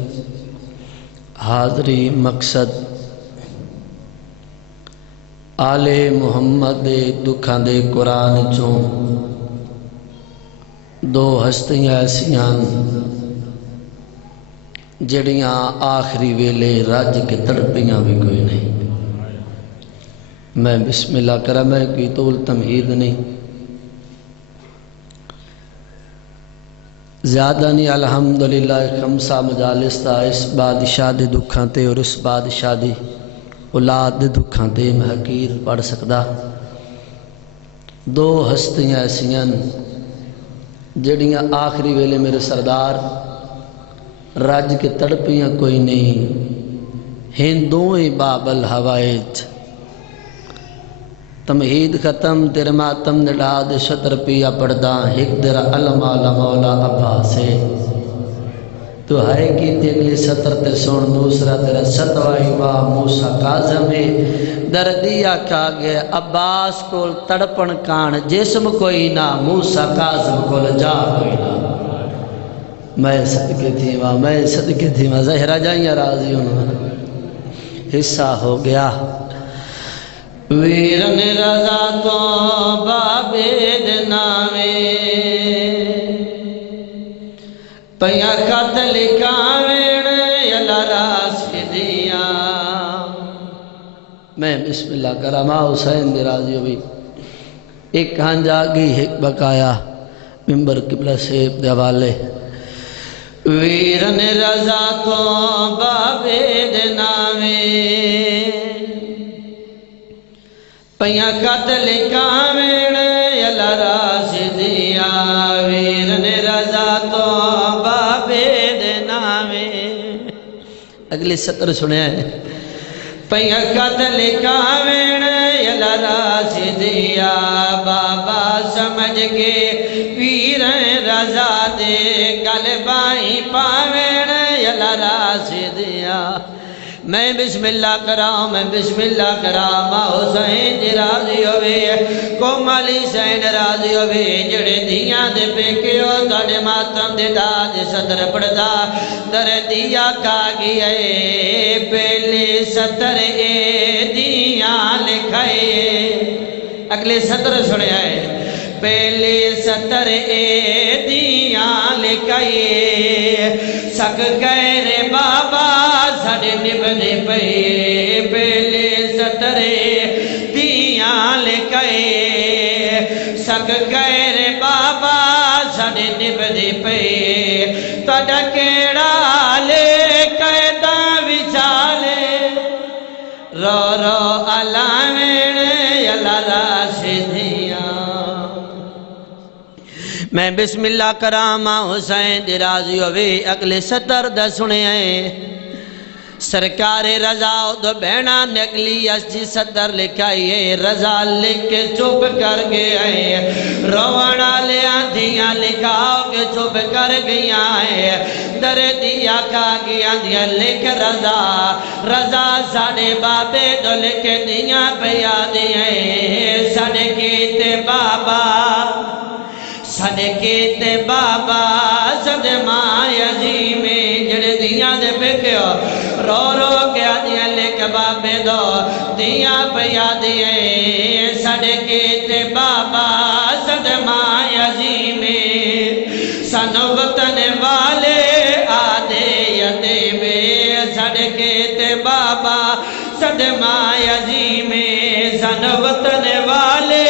حاضری مقصد آل محمد دے دکھاں دے قرآن چوں دو ہستیاں ایسیاں جڑیاں آخری ویلے رج کے تڑپیاں بھی کوئی نہیں۔ میں بسم اللہ کرا، میں کوئی طول تمہید نہیں، زیادہ نہیں، الحمدللہ خمسہ مجالس تا اس بادشاہ دے دکھاں تے اور اس بادشاہ دی اولاد دے دکھاں تے میں حقیر پڑھ سکدا۔ دو ہستیاں ایسیاں جڑیاں آخری ویلے میرے سردار رج کے تڑپیاں کوئی نہیں، ہندوئیں باب الحوائج۔ تمہید ختم تیرے ماتم نڈا دے شتر پیا پڑھدا ایک درہ علمالا مولا عباسے تو ہے کی تیگلی ستر تے سون دوسرا تیرا ستوائی ماں موسیٰ کاظمے دردیا کھا گئے عباس کول تڑپن کان جسم کوئی نہ موسیٰ کاظم کول جا کوئی نہ۔ میں صدقے تھی ماں، میں صدقے تھی ماں، زہرہ جائیں راضی ہوں، حصہ ہو گیا۔ ویرن رضا تو بابے دن پیا خط لکھاوین یلا راشدیاں میں بسم اللہ کرا ماں حسین دی راضی ہوئی ایک کھانجا گی ایک بقایا ممبر قبلہ سیب دے حوالے ویرن رضا تو بابے دے نامے پیا خط لکھاوین یلا راشدیاں ویرن رضا تو بابے دے نامے اگلی سطر سنیا ہے پیا خط لکھاوین یلا راشدیاں بابا سمجھ کے ویرن رضا دے گل بائی پاوین یلا راشدیاں میں بسم اللہ کراں میں بسم اللہ کراں ماں حسین جی راضی ہوئے کومالی حسین راضی ہوئے جڑے دیاں دے پیکیو تاڑے ماتم دے داد صدر پڑھدا در دیا کھا گیا پہلے صدر اے دیاں لکھائے اگلے صدر سنے آئے پہلے صدر اے دیاں لکھائے سک گئے رے بابا ساڑے نبھنے پئے پہلے صدر دیاں لکھائے سک گئے رے بابا ساڑے نبھنے پئے تڑا کیڑا لے قیداں وچالے رو رو علامین یلا راشدیاں میں بسم اللہ کراما حسین دی راضی ہوئے اگلے سطر دا سنے آئے سرکار رضا دو بہنا نکلی اسی سطر لکھائیے رضا لکھ کے چپ کر گئے روانہ لیا دیا لکھاؤ کے چپ کر گیا ہے در دیا کھا گیا دیا لکھ رضا رضا ساڑے بابے دو لکھ دیا پیا دیا ساڑے کیتے بابا صدقے تے بابا صدے ماں عظیمیں جڑے دیاں دے پکیو رو رو گیا دیا لکھ بابے دو دیاں پیا دیئے صدقے تے بابا صدے ماں عظیمیں سن وطن والے آدھے یتیمیں صدقے تے بابا صدے ماں عظیمیں سن وطن والے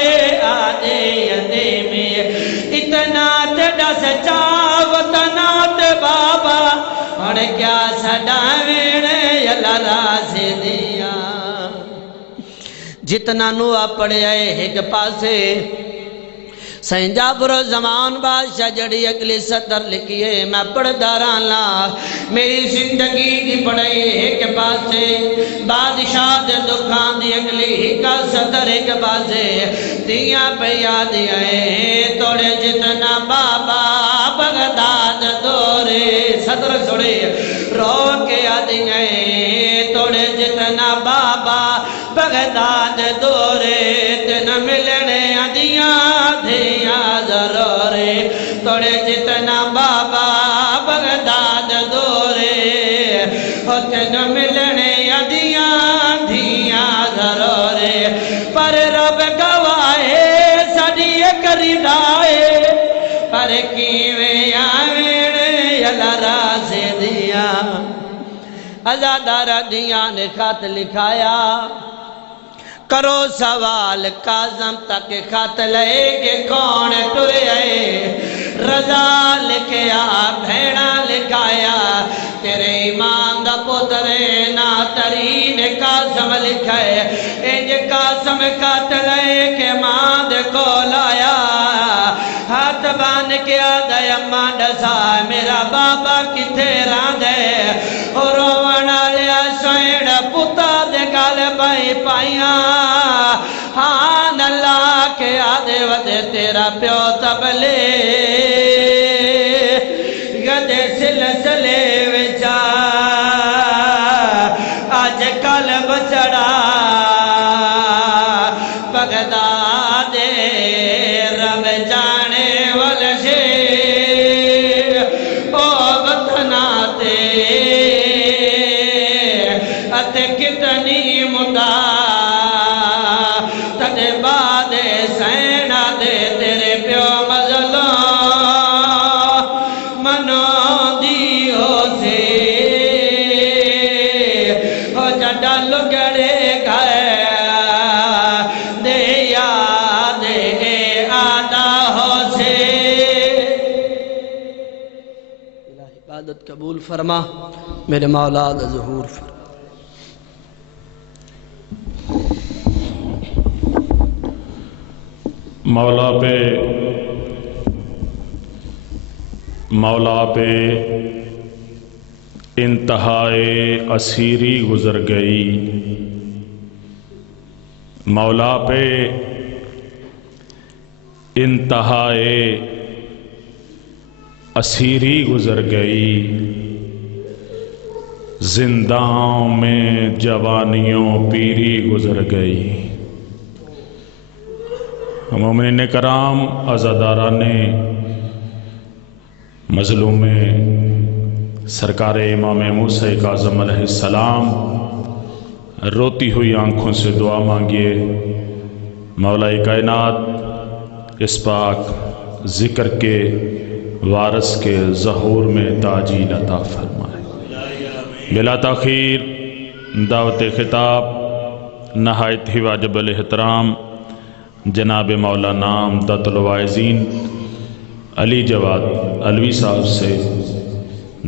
آدھے یتیمیں اتنا تے ڈس چاوتنا تے بابا اور کیا سڑاوین یلا راشدیاں جتنا نوہ پڑے آئے ایک پاسے سین جابر زمان بادشاہ جڑی اگلی سطر لکھیے میں پڑھ دارانا میری زندگی دی پڑھائی ایک پاسے بادشاہ دے دکھان دی اگلی کا سطر ایک پاسے دیاں پیا دیاں توڑے جتنا بابا بغداد دورے سطر سڑے رو کے آدیاں توڑے جتنا بابا بغداد دورے تن ملنے آدیاں ضرورے توڑے جتنا بابا بغداد دورے ہوتے نہ ملنے یدیاں دھیاں ضرورے پر رب گواہے سڑی کردائے پر کیویں آوین یلا راشدیاں ازادارہ دیاں نے خط لکھایا کرو سوال کاظم تک خط لے کے کون ٹرے آئے رضا لکھیا بھیڑا لکھایا تیرے ایمان دا پترے نا ترین قاسم لکھائے انج قاسم خط لے کے ماں دے کو لایا ہاتھ بان کے آدھا اماں ڈسا میرا بابا کتھے راندے اور روانہ لیا سوئن پتا دے گال بائی پائیاں ہاں اللہ کے آدھے ودے تیرا پیو تبلے گدے سلسلے وچا آج کل بچڑا بغداد رب جانے والشے او وطنا تے اتے کتنی مدہ تجھے بعد سینہ دے تیرے پیو مظلوم منو قبول فرما، میرے مولا دا ظہور فرما۔ مولا پہ انتہائے اسیری گزر گئی، مولا پہ انتہائے اسیری گزر گئی، زنداں میں جوانیوں پیری گزر گئی۔ مومنین کرام، عزاداران مظلوم سرکار امام موسیٰ کاظم علیہ السلام، روتی ہوئی آنکھوں سے دعا مانگیے، مولا کائنات اس پاک ذکر کے وارث کے ظہور میں تاجیل عطا فرمائے۔ بلا تاخیر دعوت خطاب نہایت ہی واجب الاحترام جناب مولانا امداد الواعظین علی جواد علوی صاحب سے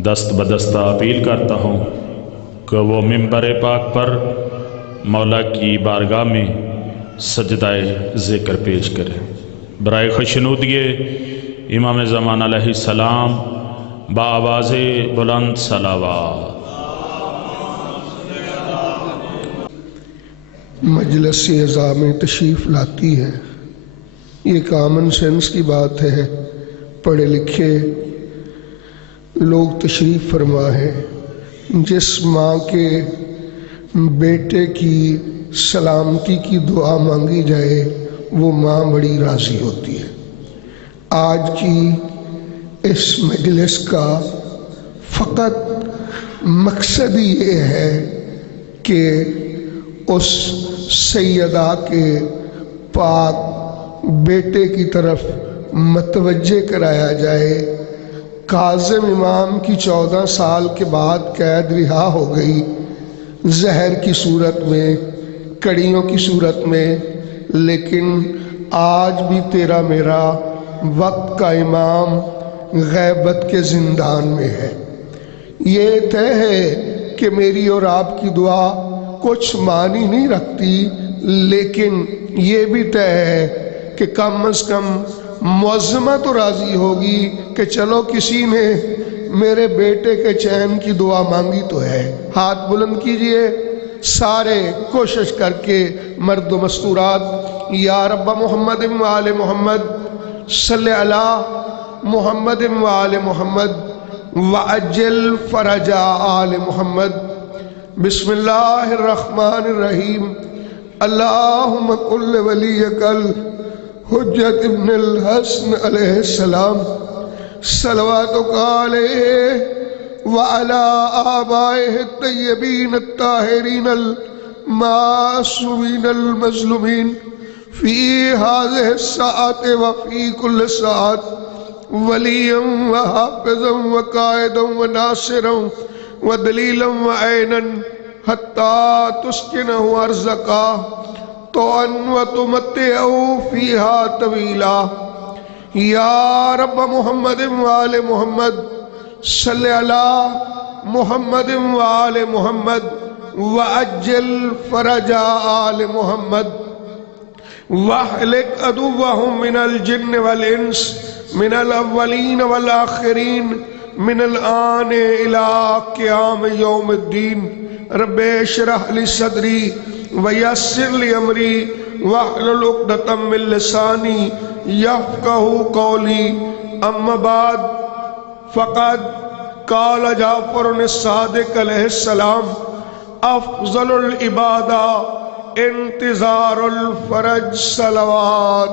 دست بدستہ اپیل کرتا ہوں کہ وہ منبر پاک پر مولا کی بارگاہ میں سجدہ ذکر پیش کرے۔ برائے خوشنودگی امام زمان علیہ السلام بآواز بلند صلوات۔ مجلس اعزاز میں تشریف لاتی ہے، یہ کامن سینس کی بات ہے، پڑھے لکھے لوگ تشریف فرما ہے۔ جس ماں کے بیٹے کی سلامتی کی دعا مانگی جائے وہ ماں بڑی راضی ہوتی ہے۔ آج کی اس مجلس کا فقط مقصد یہ ہے کہ اس سیدہ کے پاک بیٹے کی طرف متوجہ کرایا جائے۔ کاظم امام کی 14 سال کے بعد قید رہا ہو گئی، زہر کی صورت میں، کڑیوں کی صورت میں، لیکن آج بھی تیرا میرا وقت کا امام غیبت کے زندان میں ہے۔ یہ طے ہے کہ میری اور آپ کی دعا کچھ معنی نہیں رکھتی، لیکن یہ بھی طے ہے کہ کم از کم معظمہ تو راضی ہوگی کہ چلو کسی نے میرے بیٹے کے چین کی دعا مانگی تو ہے۔ ہاتھ بلند کیجئے سارے کوشش کر کے، مرد و مستورات۔ یا رب محمد و آل محمد صلی علی محمد و آل محمد وعجل فرج آل محمد۔ بسم اللہ الرحمن الرحیم۔ اللہم کل ولیک الحجت ابن الحسن علیہ السلام صلواتک علیہ وعلی آبائہ الطیبین الطاہرین المعصومین المظلومین فی هذه الساعة وفی کل ساعة ولیا وحافظا وقائدا وناصرا ودلیلا وعینا حتی تسکنہ ارزقا طوعا وتمتعہ فیہا طویلا۔ یا رب محمد وآل محمد صلی علی محمد وآل محمد وعجل فرج آل محمد واہلک عدوہم من الجن والانس من الاولین والآخرین من الآن الى قیام یوم الدین۔ رب اشرح لی صدری ویسر لی امری واحلل عقدۃ من لسانی یفقہوا قولی۔ اما بعد فقد قال جعفر الصادق علیہ السلام افضل العبادہ انتظار الفرج صلوات۔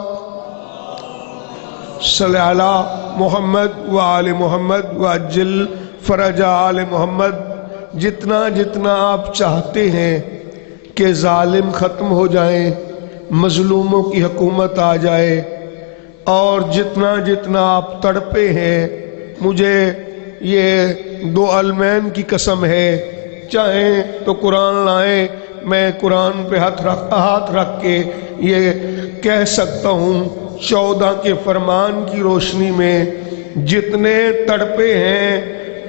صلی علی محمد وآل محمد وعجل فرج آل محمد۔ جتنا جتنا آپ چاہتے ہیں کہ ظالم ختم ہو جائیں، مظلوموں کی حکومت آ جائے، اور جتنا جتنا آپ تڑپے ہیں، مجھے یہ دو علمین کی قسم ہے، چاہیں تو قرآن لائیں، میں قرآن پہ ہاتھ رکھ کے یہ کہہ سکتا ہوں 14 کے فرمان کی روشنی میں، جتنے تڑپے ہیں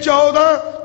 14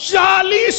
40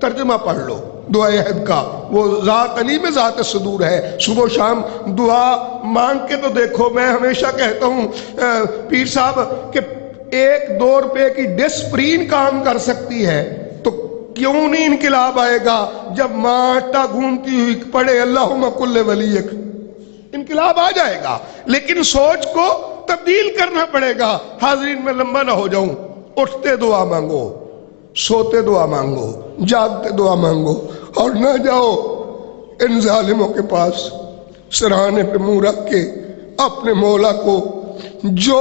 ترجمہ پڑھ لو دعائے عہد کا، وہ ذات علی میں ذات صدور ہے۔ صبح و شام دعا مانگ کے تو دیکھو۔ میں ہمیشہ کہتا ہوں پیر صاحب کہ 1-2 کی ڈسپرین کام کر سکتی ہے تو کیوں نہیں انقلاب آئے گا؟ جب ماں آٹا گونتی ہوئی پڑھے اللہم کل ولیک، انقلاب آ جائے گا، لیکن سوچ کو تبدیل کرنا پڑے گا۔ حاضرین میں لمبا نہ ہو جاؤں، اٹھتے دعا مانگو، سوتے دعا مانگو، جاگتے دعا مانگو، اور نہ جاؤ ان ظالموں کے پاس سرہانے پہ منہ رکھ کے اپنے مولا کو جو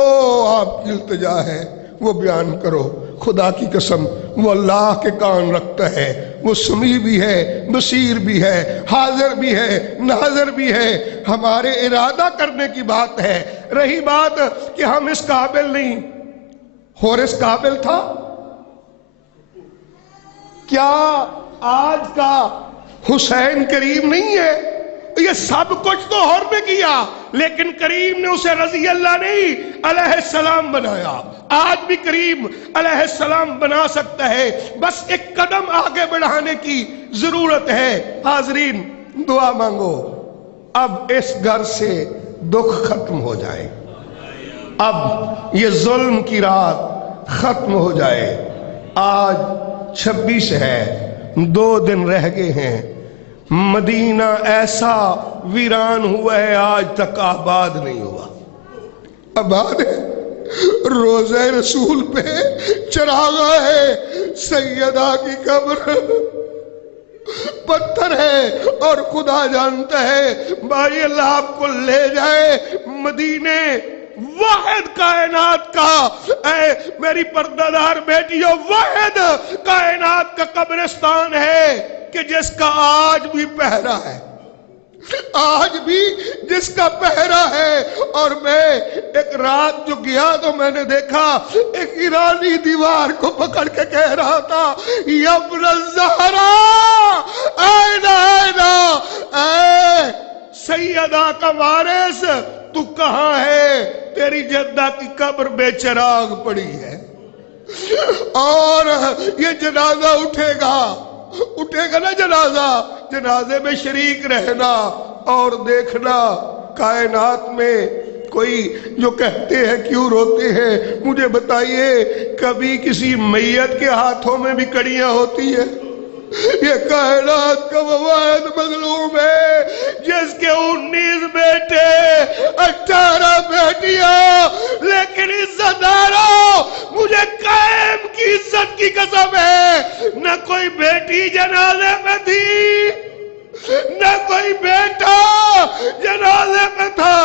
آپ کی التجا ہے وہ بیان کرو۔ خدا کی قسم وہ اللہ کے کان رکھتا ہے، وہ سمیع بھی ہے، بصیر بھی ہے، حاضر بھی ہے، ناظر بھی ہے۔ ہمارے ارادہ کرنے کی بات ہے۔ رہی بات کہ ہم اس قابل نہیں، ہورس قابل تھا کیا؟ آج کا حسین کریم نہیں ہے؟ یہ سب کچھ تو ہور نے کیا، لیکن کریم نے اسے رضی اللہ نہیں علیہ السلام بنایا۔ آج بھی کریم علیہ السلام بنا سکتا ہے، بس ایک قدم آگے بڑھانے کی ضرورت ہے۔ حاضرین دعا مانگو، اب اس گھر سے دکھ ختم ہو جائے، اب یہ ظلم کی رات ختم ہو جائے۔ آج 26 ہے، 2 دن رہ گئے ہیں۔ مدینہ ایسا ویران ہوا ہے، آج تک آباد نہیں ہوا۔ آباد ہے، روضہ رسول پہ چراغا ہے، سیدہ کی قبر پتھر ہے، اور خدا جانتا ہے بھائی اللہ آپ کو لے جائے مدینے واحد کائنات کا، اے میری پردہ دار بیٹیوں، واحد کائنات کا قبرستان ہے کہ جس کا آج بھی پہرا ہے، آج بھی جس کا پہرا ہے۔ اور میں ایک رات جو گیا تو میں نے دیکھا ایک ایرانی دیوار کو پکڑ کے کہہ رہا تھا یا ابن الزہرا اینہ اینہ، اے سیدہ کا وارث تو کہاں ہے؟ تیری جدہ کی قبر بے چراغ پڑی ہے۔ اور یہ جنازہ اٹھے گا نا، جنازے میں شریک رہنا اور دیکھنا۔ کائنات میں کوئی جو کہتے ہیں کیوں روتے ہیں، مجھے بتائیے کبھی کسی میت کے ہاتھوں میں بھی کڑیاں ہوتی ہیں؟ یہ کائنات کا وہ واحد مظلوم ہے جس کے 19 بیٹے 18 بیٹیاں، لیکن عزت دارو مجھے قائم کی عزت کی قسم ہے، نہ کوئی بیٹی جنازے میں تھی، نہ کوئی بیٹا جنازے میں تھا۔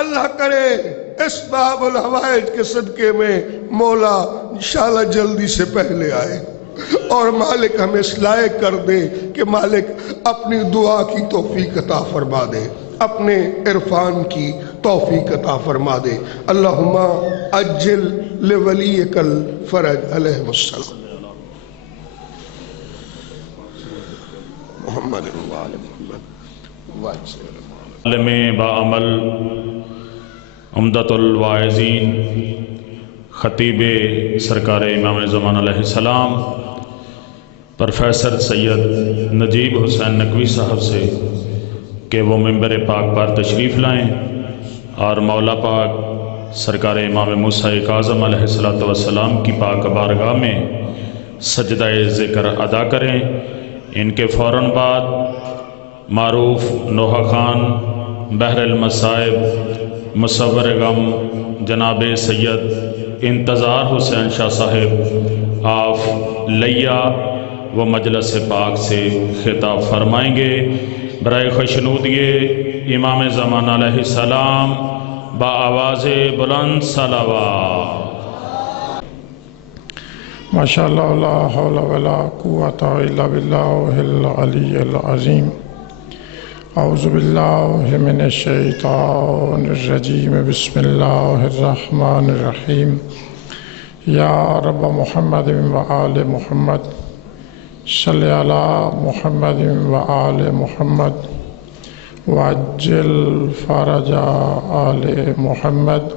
اللہ کرے اس باب الحوائج کے صدقے میں مولا انشاءاللہ جلدی سے پہلے آئے، اور مالک ہمیں اس لائق کر دے کہ مالک اپنی دعا کی توفیق عطا فرما دے، اپنے عرفان کی توفیق عطا فرما دے۔ اللہم اجل لولیک الفرج علیہ السلام۔ محمد عالم باعمل عمدۃ الواعظین خطیب سرکار امام زمان علیہ السلام پروفیسر سید نجیب حسین نقوی صاحب سے کہ وہ ممبر پاک پر تشریف لائیں اور مولا پاک سرکار امام موسیٰ کاظم علیہ السلام کی پاک بارگاہ میں سجدہ ذکر ادا کریں۔ ان کے فوراً بعد معروف نوحہ خان بحر المصائب مصور غم جناب سید انتظار حسین شاہ صاحب آف لیا و مجلس پاک سے خطاب فرمائیں گے۔ برائے خوشنودگی امام زمان علیہ السلام با آواز بلند صلوات۔ ماشاءاللہ لا حول ولا قوۃ الا باللہ العلی العظیم۔ اعوذ باللہ من الشیطان الرجیم، بسم اللہ الرحمن الرحیم۔ یا رب محمد و آل محمد صلی علی محمد و آل محمد وعجل فرج آل محمد۔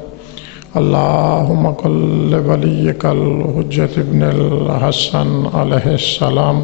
اللہم قل ولیک الحجۃ ابن الحسن علیہ السلام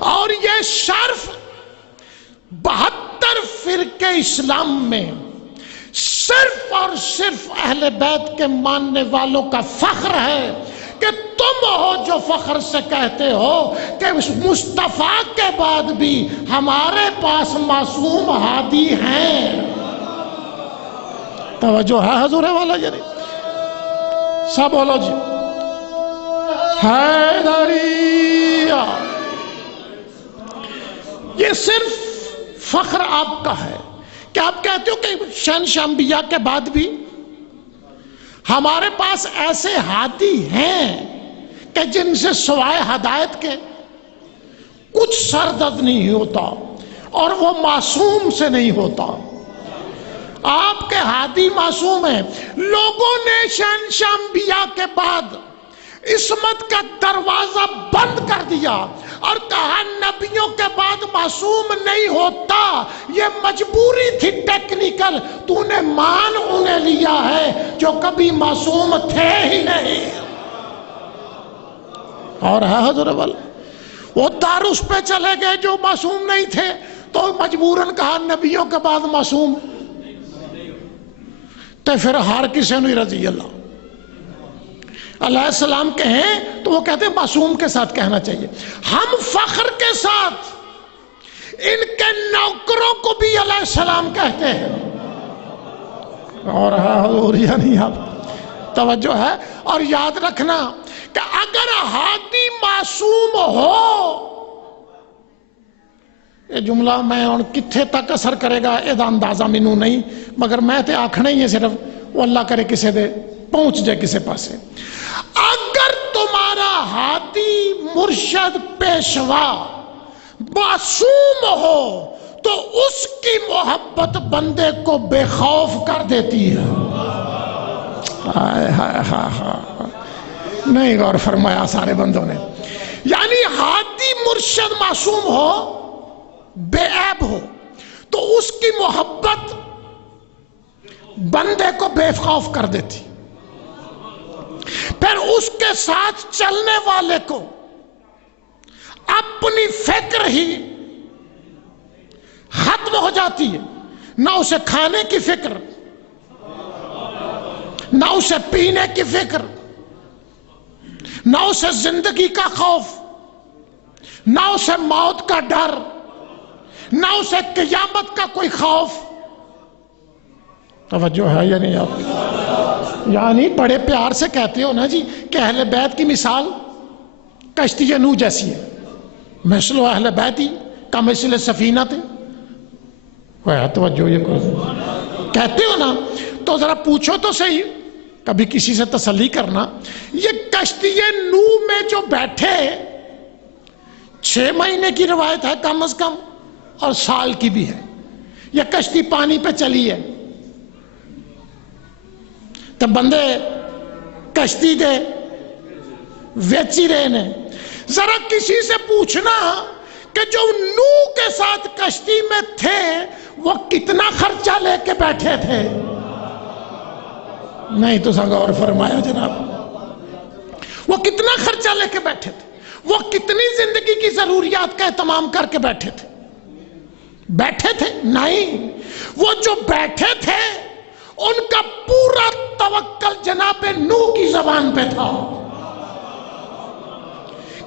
اور یہ شرف 72 فرقے اسلام میں صرف اور صرف اہل بیت کے ماننے والوں کا فخر ہے کہ تم ہو جو فخر سے کہتے ہو کہ اس مصطفیٰ کے بعد بھی ہمارے پاس معصوم ہادی ہیں. توجہ ہے حضور والا جی؟ سب بولو جی حیدریہ. یہ صرف فخر آپ کا ہے کہ آپ کہتے ہو کہ شہنشاہ انبیاء کے بعد بھی ہمارے پاس ایسے ہادی ہیں کہ جن سے سوائے ہدایت کے کچھ سردرد نہیں ہوتا اور وہ معصوم سے نہیں ہوتا. آپ کے ہادی معصوم ہیں. لوگوں نے شہنشاہ انبیاء کے بعد عصمت کا دروازہ بند کر دیا اور کہا نبیوں کے بعد معصوم نہیں ہوتا، یہ مجبوری تھی ٹیکنیکل. تو نے مان انہیں لیا ہے جو کبھی معصوم تھے ہی نہیں. اور ہے حضور والا وہ دارس پہ چلے گئے جو معصوم نہیں تھے تو مجبوراً کہا نبیوں کے بعد معصوم. تو پھر ہر کسی نے رضی اللہ علیہ السلام کہیں تو وہ کہتے ہیں معصوم کے ساتھ کہنا چاہیے. ہم فخر کے ساتھ ان کے نوکروں کو بھی علیہ السلام کہتے ہیں. اور حضور یعنی آپ توجہ ہے. اور یاد رکھنا کہ اگر ہادی معصوم ہو، یہ جملہ میں اور کتھے تک اثر کرے گا یہ اندازہ مینوں نہیں، مگر میں تے آکھنا ہی ہے صرف وہ اللہ کرے کسے دے پہنچ جائے کسے پاسے. اگر تمہارا ہادی مرشد پیشوا معصوم ہو تو اس کی محبت بندے کو بے خوف کر دیتی ہے. نہیں غور فرمایا سارے بندوں نے. یعنی ہادی مرشد معصوم ہو، بے عیب ہو، تو اس کی محبت بندے کو بے خوف کر دیتی. پھر اس کے ساتھ چلنے والے کو اپنی فکر ہی ختم ہو جاتی ہے. نہ اسے کھانے کی فکر، نہ اسے پینے کی فکر، نہ اسے زندگی کا خوف، نہ اسے موت کا ڈر، نہ اسے قیامت کا کوئی خوف. توجہ ہے یا نہیں آپ؟ یعنی بڑے پیار سے کہتے ہو نا جی کہ اہل بیت کی مثال کشتی نوح جیسی ہے. مثل اہل بیت ہی کمثل سفینہ تھے. توجہ یہ کہتے ہو نا تو ذرا پوچھو تو صحیح، کبھی کسی سے تسلی کرنا. یہ کشتی نوح میں جو بیٹھے 6 مہینے کی روایت ہے کم از کم اور سال کی بھی ہے. یہ کشتی پانی پہ چلی ہے تو بندے کشتی دے ویچی رہے نے. ذرا کسی سے پوچھنا کہ جو نوح کے ساتھ کشتی میں تھے وہ کتنا خرچہ لے کے بیٹھے تھے. نہیں تو سا غور فرمایا جناب، وہ کتنا خرچہ لے کے بیٹھے تھے، وہ کتنی زندگی کی ضروریات کا اہتمام کر کے بیٹھے تھے. بیٹھے تھے نہیں، وہ جو بیٹھے تھے ان کا پورا توکل جناب نوح کی زبان پہ تھا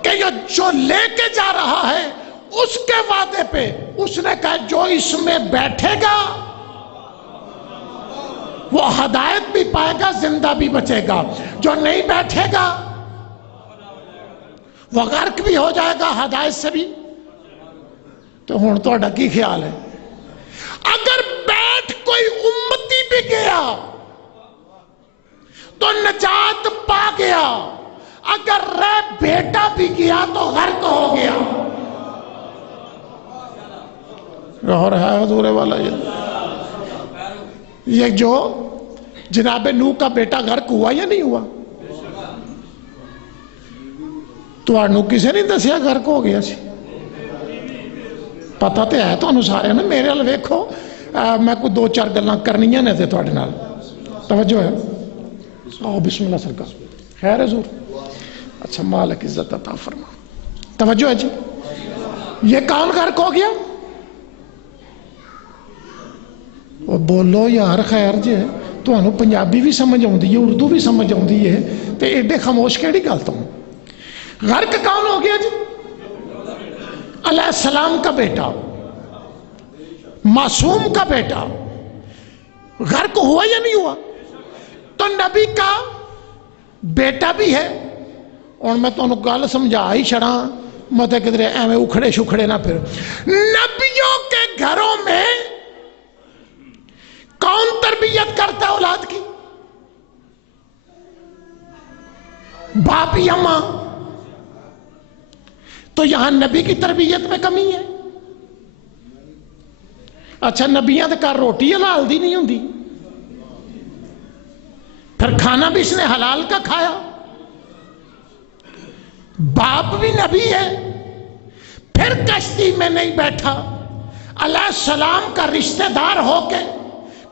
کہ یہ جو لے کے جا رہا ہے اس کے وعدے پہ اس نے کہا جو اس میں بیٹھے گا وہ ہدایت بھی پائے گا، زندہ بھی بچے گا. جو نہیں بیٹھے گا وہ غرق بھی ہو جائے گا ہدایت سے بھی. تو ہن تہاڈا کی خیال ہے؟ اگر بیٹھ کوئی امتی بھی گیا تو نجات پا گیا، اگر رہ بیٹا بھی گیا تو غرق ہو گیا. اور ہے حضور والا یہ جو جناب نوح کا بیٹا غرق ہوا یا نہیں ہوا؟ تو آنو کسے نہیں دسیا غرق ہو گیا سی؟ پتا تو ہے تو سارے نا. میرے ال ویکھو میں کوئی 2-4 گلاں کرنیاں نے تھوڑے نال. توجہ ہے؟ آؤ بسم اللہ سرکار. خیر حضور؟ اچھا مالک عزت عطا فرما. توجہ ہے جی؟ یہ کون غرق ہو گیا؟ وہ بولو یار خیر جی تمہیں پنجابی بھی سمجھ آتی ہے اردو بھی سمجھ آتی ہے تو ایڈے خاموش کیڑی گل تو؟ غرق کون ہو گیا جی؟ علیہ السلام کا بیٹا، معصوم کا بیٹا غرق ہوا یا نہیں ہوا؟ تو نبی کا بیٹا بھی ہے۔ اور میں تو گل سمجھا ہی چھڑا مت کدھر ایویں اکھڑے شکھڑے نہ پھر۔ نبیوں کے گھروں میں کون تربیت کرتا ہے اولاد کی؟ باپ یا ماں؟ تو یہاں نبی کی تربیت میں کمی ہے۔ اچھا نبیاں دے گھر روٹی حلال دی نہیں ہوندی، پھر کھانا بھی اس نے حلال کا کھایا۔ باپ بھی نبی ہے، پھر کشتی میں نہیں بیٹھا، علیہ السلام کا رشتہ دار ہو کے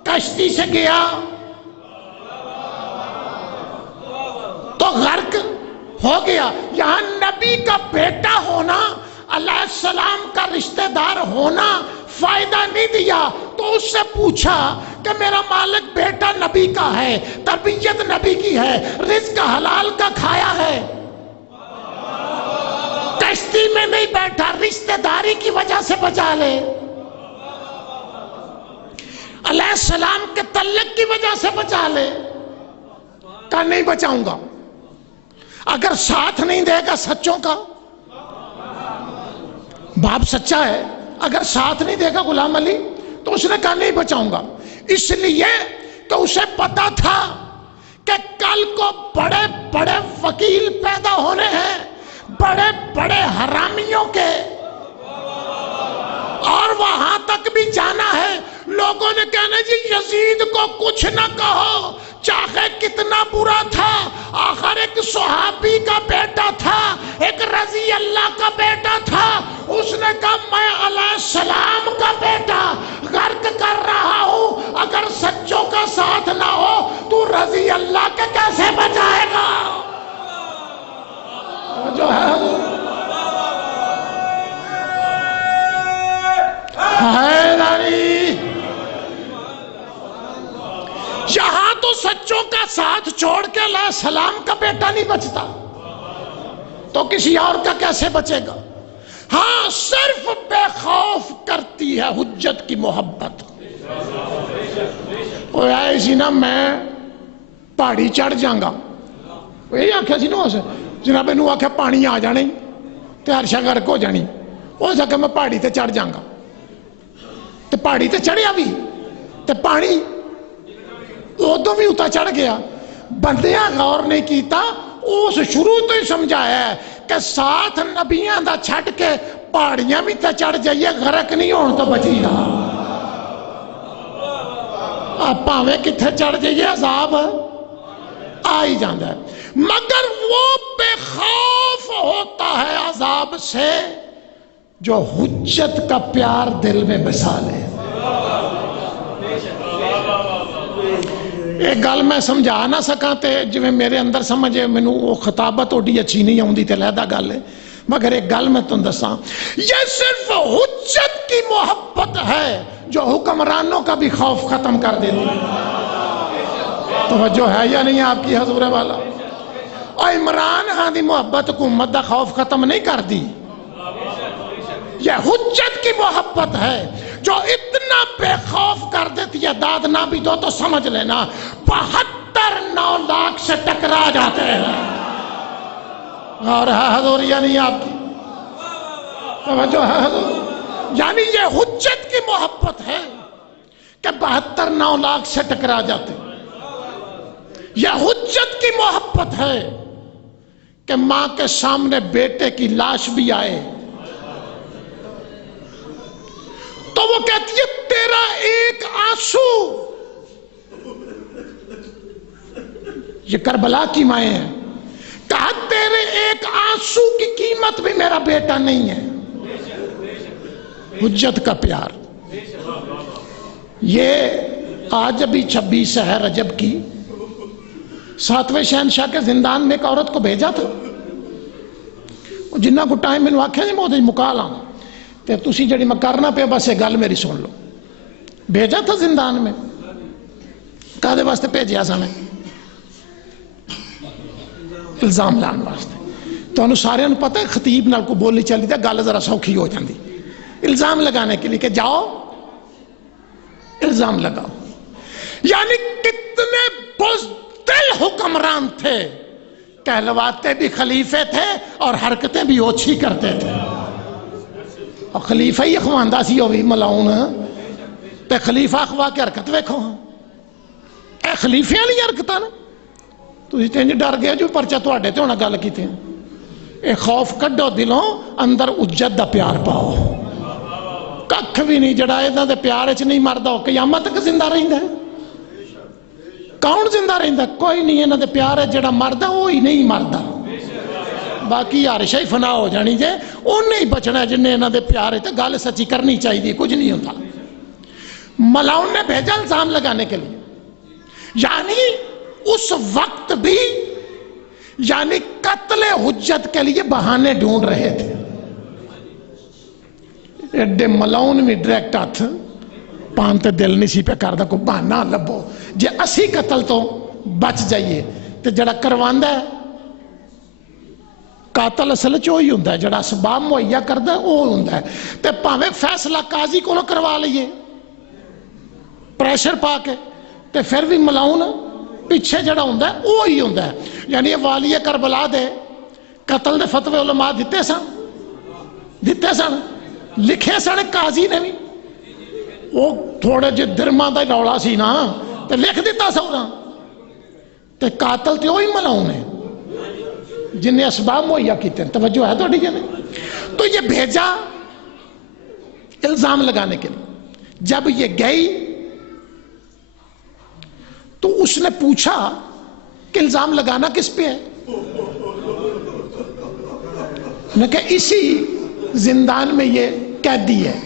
کشتی سے گیا تو غرق ہو گیا۔ یہاں نبی کا بیٹا ہونا، علیہ السلام کا رشتہ دار ہونا فائدہ نہیں دیا، تو اس سے پوچھا کہ میرا مالک بیٹا نبی کا ہے، تربیت نبی کی ہے، رزق حلال کا کھایا ہے، کشتی میں نہیں بیٹھا، رشتہ داری کی وجہ سے بچا لے، علیہ السلام کے تعلق کی وجہ سے بچا لے۔ کہا نہیں بچاؤں گا، اگر ساتھ نہیں دے گا سچوں کا، باپ سچا ہے، اگر ساتھ نہیں دے گا غلام علی، تو اس نے کہا نہیں بچاؤں گا، اس لیے کہ اسے پتا تھا کہ کل کو بڑے بڑے وکیل پیدا ہونے ہیں، بڑے بڑے حرامیوں کے، اور وہاں تک بھی جانا ہے۔ لوگوں نے کہنا جی یزید کو کچھ نہ کہو، چاہے کتنا برا تھا، آخر ایک صحابی کا بیٹا تھا، ایک رضی اللہ کا بیٹا تھا۔ اس نے کہا میں علیہ السلام کا بیٹا غرق کر رہا ہوں، اگر سچوں کا ساتھ نہ ہو تو رضی اللہ کے کیسے بچائے گا؟ جو ہے حیدری، یہاں تو سچوں کا ساتھ چھوڑ کے علیہ السلام کا بیٹا نہیں بچتا، تو کسی اور کا کیسے بچے گا؟ ہاں صرف بے خوف کرتی ہے حجت کی محبت۔ وہ آئے سی نا میں پہاڑی چڑھ جاؤں گا، یہ آخیا سی نا اسے جناب نو آخیا پانی آ جانے تے ہر شے غرق ہو جانی، وہ آخیا میں پہاڑی تے چڑھ جاؤں گا، تے پہاڑی تے چڑھیا بھی تے پانی ادو بھی اتنا چڑھ گیا۔ بندیاں غور نہیں کیتا، اس شروع تو ہی سمجھایا ہے کہ ساتھ نبیاں دا چھڑ کے پہاڑیاں بھی تے چڑھ جائیے، غرق نہیں ہون تو بچی گا۔ آپ پاویں کتھے چڑھ جائیے عذاب آ ہی جاندہ ہے، مگر وہ بے خوف ہوتا ہے عذاب سے جو حجت کا پیار دل میں بسا لے۔ ایک گل میں سمجھا نہ سکاں تے جویں میرے اندر سمجھے مینوں وہ خطابت اوڈی اچھی نہیں آوندی تے لہدا گل ہے، مگر ایک گل میں تم دساں، یہ صرف حجت کی محبت ہے جو حکمرانوں کا بھی خوف ختم کر دیتی ہے۔ توجہ ہے یا نہیں آپ کی حضور والا؟ اور عمران خان دی محبت حکومت دا خوف ختم نہیں کر دی، یہ حجت کی محبت ہے جو اتنا بے خوف کر دیتی ہے، داد نہ بھی دو تو سمجھ لینا 72 لاکھ سے ٹکرا جاتے ہیں۔ اور ہے حضور یا نہیں آپ کی توجہ ہے حضور؟ یعنی یہ حجت کی محبت ہے کہ 72 لاکھ سے ٹکرا جاتے ہیں۔ یہ حجت کی محبت ہے کہ ماں کے سامنے بیٹے کی لاش بھی آئے تو وہ کہتی ہے تیرا ایک آنسو، یہ کربلا کی مائیں ہیں، کہا تیرے ایک آنسو کی قیمت بھی میرا بیٹا نہیں ہے۔ حجت کا پیار۔ یہ آج ابھی 26 ہے رجب کی 7ویں شہنشاہ کے زندان میں ایک عورت کو بھیجا تھا، جنہ کو ٹائم میں آکھیا جی میں مکا لاں، تے تسی جڑی میں کرنا پہ بس یہ گل میری سن لو. بھیجا تھا زندان میں کہدے واسطے بھیجیا سا میں؟ الزام لان واسطے. تو سارے پتہ ہے خطیب نال کو بولی چلی تے گل ذرا سوکھی ہو جاندی الزام لگانے کے لیے کہ جاؤ الزام لگاؤ. یعنی کتنے بزدل حکمران تھے، کہلواتے بھی خلیفے تھے اور حرکتیں بھی اوچھی کرتے تھے. اور خلیفہ ہی اخواندہ سی ہوئی ملاؤن تے خلیفہ اخوا کے حرکت ویکھو اے خلیفے والی حرکتاں نے. تسی تے ڈر گئے جو پرچہ تواڈے تے ہونا گل کیتے ہیں. اے خوف کڈو دلوں، اندر اجت دا پیار پاؤ. ککھ بھی نہیں جڑا انہاں دے پیار وچ نہیں مردا او قیامت تک زندہ رہندا ہے. کون زندہ رہندا؟ کوئی نہیں. انہاں دے پیار ہے جڑا مردا وہی نہیں مردا. باقی ہر شے فنا ہو جانی جے اونے ہی بچنا ہے جن انہاں دے پیار ہے. تے گل سچی کرنی چاہیے، کچھ نہیں ہوندا. ملاؤن نے بھیجا الزام لگانے کے لیے. یعنی اس وقت بھی یعنی قتل حجت کے لیے بہانے ڈھونڈ رہے تھے. ایڈے ملاؤن میں ڈائریکٹ ہاتھ پان تے دل نہیں سی پہ کردا کو بہانا لبو جے اسی قتل تو بچ جائیے. تے جڑا کرواندا ہے قاتل اصل چ وہی ہوندا ہے، جڑا اسباب مہیا کردا ہے وہ ہوندا ہے. تے پاویں فیصلہ قاضی کولوں کروا لئیے پریشر پا کے، تے پھر بھی ملاؤن پیچھے جڑا ہوندا ہے وہی ہوندا ہے. یعنی والی کربلا دے قتل دے فتوے علماء دیتے سن لکھے سن قاضی نے بھی. وہ تھوڑے جے درما دا رولا سی نا تے لکھ دیتا سا انہاں. تے قاتل تے وہی ملاؤن ہے جن نے اسباب مہیا کیتے ہیں. توجہ ہے تھوڑی جنے؟ تو یہ بھیجا الزام لگانے کے لیے. جب یہ گئی تو اس نے پوچھا کہ الزام لگانا کس پہ ہے؟ میں کہ اسی زندان میں یہ قیدی ہے.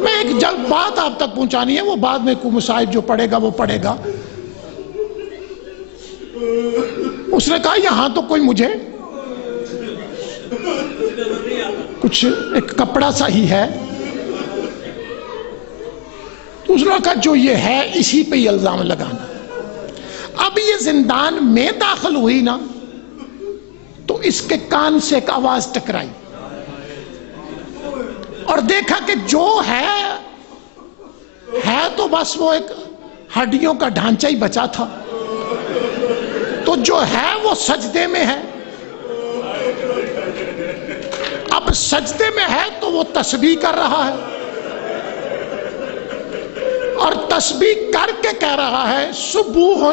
میں ایک جلد بات آپ تک پہنچانی ہے، وہ بعد میں کوئی مصائب جو پڑھے گا وہ پڑھے گا. اس نے کہا یہاں تو کوئی مجھے کچھ ایک کپڑا سا ہی ہے. تو اس نے کہا جو یہ ہے اسی پہ ہی الزام لگانا. اب یہ زندان میں داخل ہوئی نا تو اس کے کان سے ایک آواز ٹکرائی اور دیکھا کہ جو ہے تو بس وہ ایک ہڈیوں کا ڈھانچہ ہی بچا تھا. تو جو ہے وہ سجدے میں ہے. اب سجدے میں ہے تو وہ تسبیح کر رہا ہے اور تسبیح کر کے کہہ رہا ہے سبوح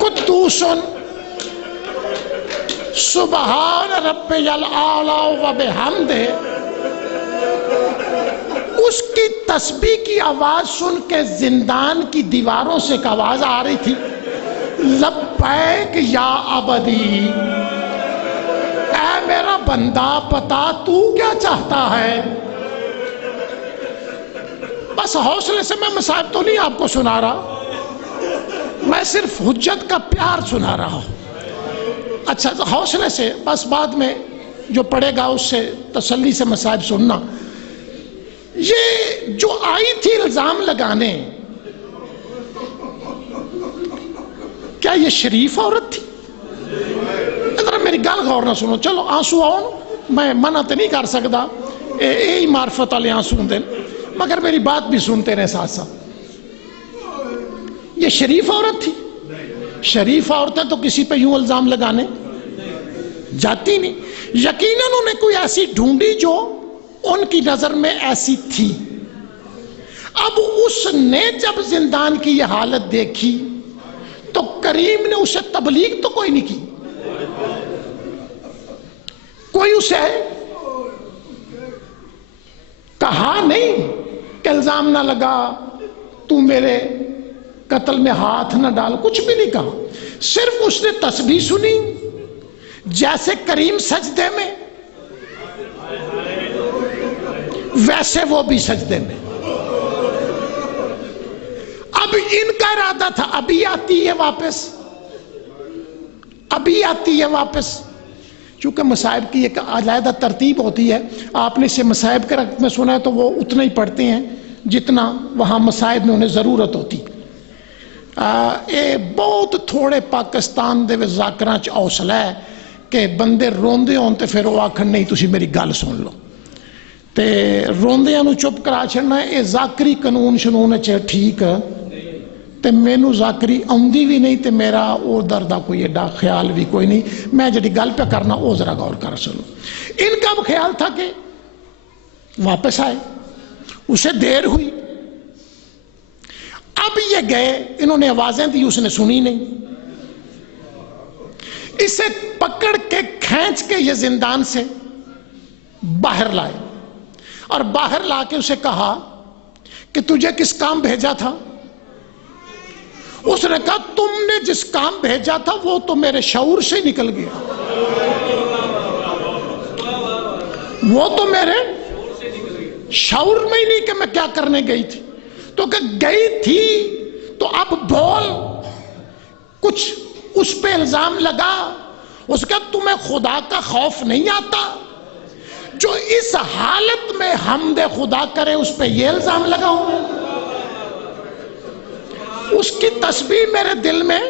قدوس سبحان ربی الاعلی و بحمدہ. اس کی تسبیح کی آواز سن کے زندان کی دیواروں سے ایک آواز آ رہی تھی لبیک یا عبدی، اے میرا بندہ بتا تو کیا چاہتا ہے. بس حوصلے سے میں مصائب تو نہیں آپ کو سنا رہا، میں صرف حجت کا پیار سنا رہا ہوں. اچھا حوصلے سے، بس بعد میں جو پڑھے گا اس سے تسلی سے مصائب سننا. یہ جو آئی تھی الزام لگانے، کیا یہ شریف عورت تھی؟ ذرا میری گل غور نہ سنو. چلو آنسو آؤ، میں منع تو نہیں کر سکتا، یہی معرفت والے آنسو ہوں، مگر میری بات بھی سنتے رہے ساتھ ساتھ. یہ شریف عورت تھی. شریف عورتیں تو کسی پہ یوں الزام لگانے جاتی نہیں. یقیناً انہوں نے کوئی ایسی ڈھونڈی جو ان کی نظر میں ایسی تھی. اب اس نے جب زندان کی یہ حالت دیکھی تو کریم نے اسے تبلیغ تو کوئی نہیں کی، کوئی اسے کہا نہیں کہ الزام نہ لگا، تو میرے قتل میں ہاتھ نہ ڈال، کچھ بھی نہیں کہا. صرف اس نے تسبیح سنی جیسے کریم سجدے میں ویسے وہ بھی سجدے میں. اب ان کا ارادہ تھا ابھی آتی ہے واپس، ابھی آتی ہے واپس. چونکہ مصائب کی ایک علیحدہ ترتیب ہوتی ہے، آپ نے اسے مصائب کے رقم میں سنا ہے تو وہ اتنا ہی پڑھتے ہیں جتنا وہاں مصائب میں انہیں ضرورت ہوتی۔ بہت تھوڑے پاکستان دے ذاکراں چ حوصلہ ہے کہ بندے روندے ہون تے پھر وہ آکھن نہیں تسی میری گل سن لو، تے روندیاں نو چپ کرا چھڑنا ہے۔ ذاکری قانون شنون چ ٹھیک تے مینوں ذاکری آندی بھی نہیں تے میرا او دردا کوئی ایڈا خیال بھی کوئی نہیں، میں جڑی گل پہ کرنا او ذرا غور کر سنو۔ ان کا بھی خیال تھا کہ واپس آئے، اسے دیر ہوئی، اب یہ گئے، انہوں نے آوازیں دی، اس نے سنی نہیں، اسے پکڑ کے کھینچ کے یہ زندان سے باہر لائے اور باہر لا کے اسے کہا کہ تجھے کس کام بھیجا تھا؟ اس نے کہا تم نے جس کام بھیجا تھا وہ تو میرے شعور سے ہی نکل گیا، وہ تو میرے شعور میں ہی نہیں کہ میں کیا کرنے گئی تھی۔ تو کہ گئی تھی تو اب بول، کچھ اس پہ الزام لگا، اس کا تمہیں خدا کا خوف نہیں آتا؟ جو اس حالت میں حمد خدا کرے اس پہ یہ الزام لگاؤں؟ اس کی تسبیح میرے دل میں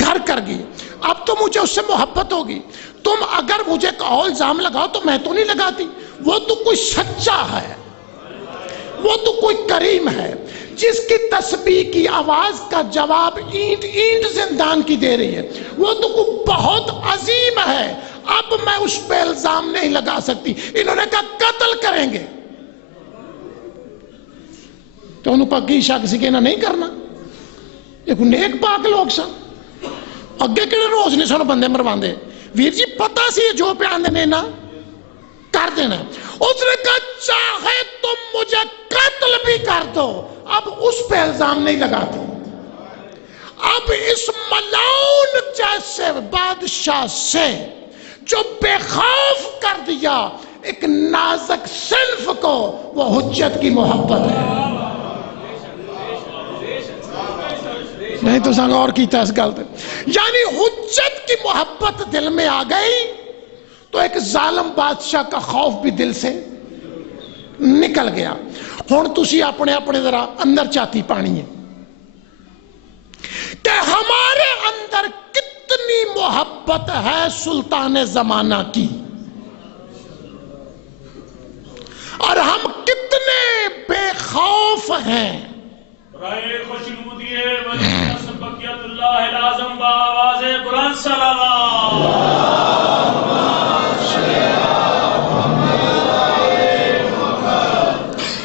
گھر کر گئی، اب تو مجھے اس سے محبت ہوگی۔ تم اگر مجھے اور الزام لگاؤ تو میں تو نہیں لگاتی، وہ تو کوئی سچا ہے، وہ تو کوئی کریم ہے جس کی تسبیح کی آواز کا جواب اینٹ اینٹ زندان کی دے رہی ہے، وہ تو کوئی بہت عظیم ہے، اب میں اس پہ الزام نہیں لگا سکتی۔ انہوں نے کہا قتل کریں گے، تو انہوں نے کہا شاہ کسی کہنا نہیں کرنا، یہ کوئی نیک پاک لوگ سن، اگے کہنے روز نہیں سن بندے مروان دے، ویر جی پتہ سی جو پہ آندے نے نا کر دینا۔ اس نے کہا چاہے تم مجھے قتل بھی کر دو، اب اس پہ الزام نہیں لگاتے۔ اب اس ملعون جیسے بادشاہ سے جو بے خوف کر دیا ایک نازک صنف کو، وہ حجت کی محبت ہے۔ نہیں تو سنگ اور کیتا اس گلتے، یعنی حجت کی محبت دل میں آ گئی تو ایک ظالم بادشاہ کا خوف بھی دل سے نکل گیا۔ ہن تسی اپنے اپنے ذرا اندر چاتی پانی ہے کہ ہمارے اندر کتنی محبت ہے سلطان زمانہ کی، اور ہم کتنے بے خوف ہیں۔ برائے خوشنودی وجہ سبقیت اللہ العظم بآواز بلند صلوات۔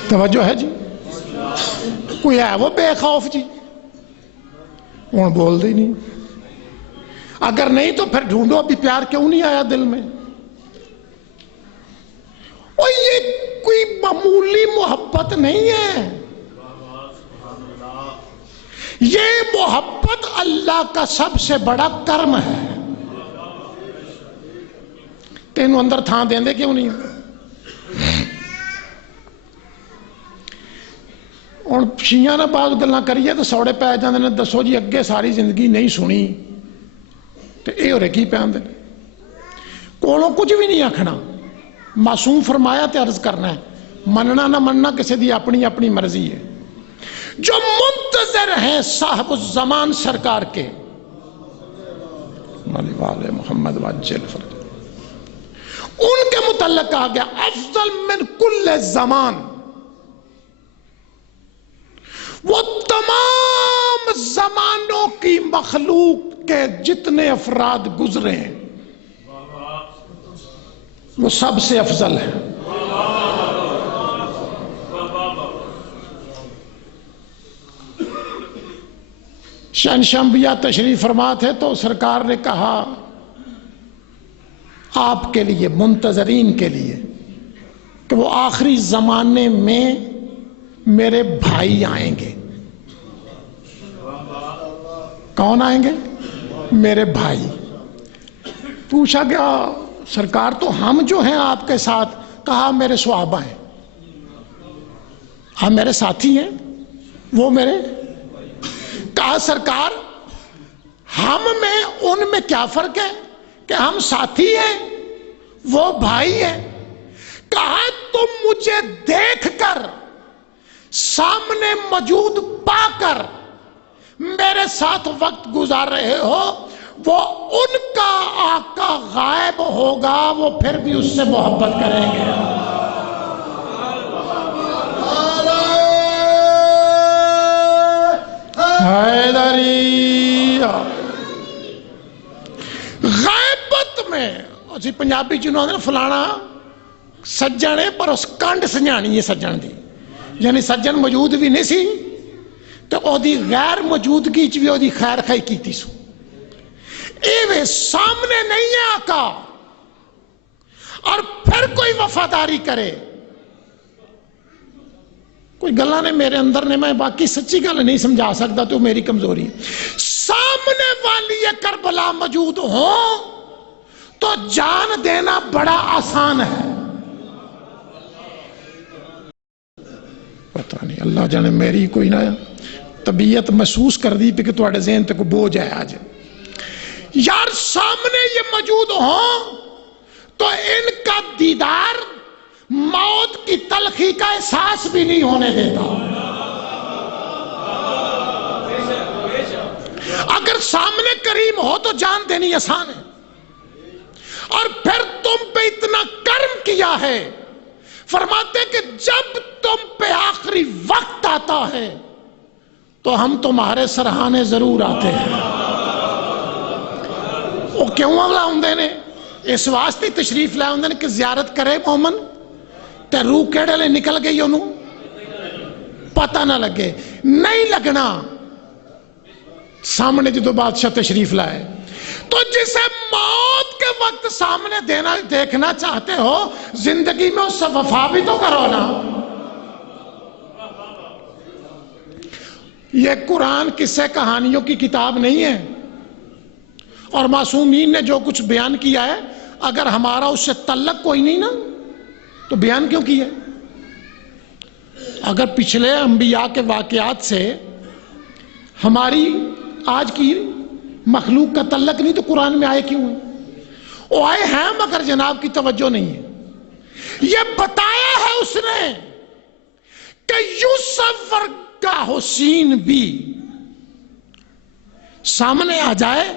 توجہ ہے جی؟ کوئی ہے وہ بے خوف جی؟ وہ بول دے نہیں، اگر نہیں تو پھر ڈھونڈو ابھی پیار کیوں نہیں آیا دل میں؟ اور یہ کوئی معمولی محبت نہیں ہے، یہ محبت اللہ کا سب سے بڑا کرم ہے۔ تینوں اندر تھان دیں دے کیوں نہیں؟ اور شیعہ نہ بعض گلاں کریے تو سوڑے پہ جاندے نے، دسو جی اگے ساری زندگی نہیں سنی تو اے ہو رہے کی پہ آندے کولوں کچھ بھی نہیں آکھنا، معصوم فرمایا تے عرض کرنا ہے، مننا نہ مننا کسی دی اپنی اپنی مرضی ہے۔ جو منتظر ہیں صاحب الزمان سرکار کے والے محمد وجل فرد، ان کے متعلق کہا گیا افضل من کل زمان، وہ تمام زمانوں کی مخلوق کے جتنے افراد گزرے ہیں وہ سب سے افضل ہے۔ شہنشاہ انبیاء تشریف فرما تھے تو سرکار نے کہا آپ کے لیے، منتظرین کے لیے، کہ وہ آخری زمانے میں میرے بھائی آئیں گے۔ کون آئیں گے؟ میرے بھائی۔ پوچھا گیا سرکار تو ہم جو ہیں آپ کے ساتھ، کہا میرے صحابہ ہیں، ہم میرے ساتھی ہیں، وہ میرے۔ کہا سرکار ہم میں ان میں کیا فرق ہے؟ کہ ہم ساتھی ہیں، وہ بھائی ہیں. کہا تم مجھے دیکھ کر، سامنے موجود پا کر میرے ساتھ وقت گزار رہے ہو، وہ ان کا آقا غائب ہوگا، وہ پھر بھی اس سے محبت کریں گے. حیدری غیبت میں اسی پنجابی جنہوں نے فلانا سجن ہے پر اس کنڈ سنجانی ہے سجن دی، یعنی سجن موجود بھی نہیں سی تو او دی غیر موجودگی چ بھی او دی خیر خائی کیتی سو. ایویں سامنے نہیں ہے آقا اور پھر کوئی وفاداری کرے. کوئی گلا نے میرے اندر نے، میں باقی سچی گل نہیں سمجھا سکتا تو میری کمزوری ہے. سامنے والی کربلا موجود ہو تو جان دینا بڑا آسان ہے. پتہ نہیں اللہ جانے میری کوئی نہ طبیعت محسوس کر دی کہ تھوڑے ذہن تک بوجھ ہے آج. یار سامنے یہ موجود ہوں تو ان کا دیدار موت کی تلخی کا احساس بھی نہیں ہونے دیتا. اگر سامنے کریم ہو تو جان دینی آسان ہے. اور پھر تم پہ اتنا کرم کیا ہے، فرماتے کہ جب تم پہ آخری وقت آتا ہے تو ہم تمہارے سرہانے ضرور آتے ہیں. وہ کیوں اگلا ہوں نے اس واسطے تشریف لائے ہوں کہ زیارت کرے مومن تے روح کیڑے لے نکل گئی انہوں پتہ نہ لگے. نہیں لگنا سامنے جدو بادشاہ تشریف لائے. تو جسے موت کے وقت سامنے دیکھنا چاہتے ہو زندگی میں اس سے وفا بھی تو کرو نا. یہ قرآن قصے کہانیوں کی کتاب نہیں ہے، اور معصومین نے جو کچھ بیان کیا ہے اگر ہمارا اس سے تعلق کوئی نہیں نا تو بیان کیوں کیا؟ اگر پچھلے انبیاء کے واقعات سے ہماری آج کی مخلوق کا تعلق نہیں تو قرآن میں آئے کیوں ہیں؟ وہ آئے ہیں مگر جناب کی توجہ نہیں ہے. یہ بتایا ہے اس نے کہ یوسف ورگا حسین بھی سامنے آ جائے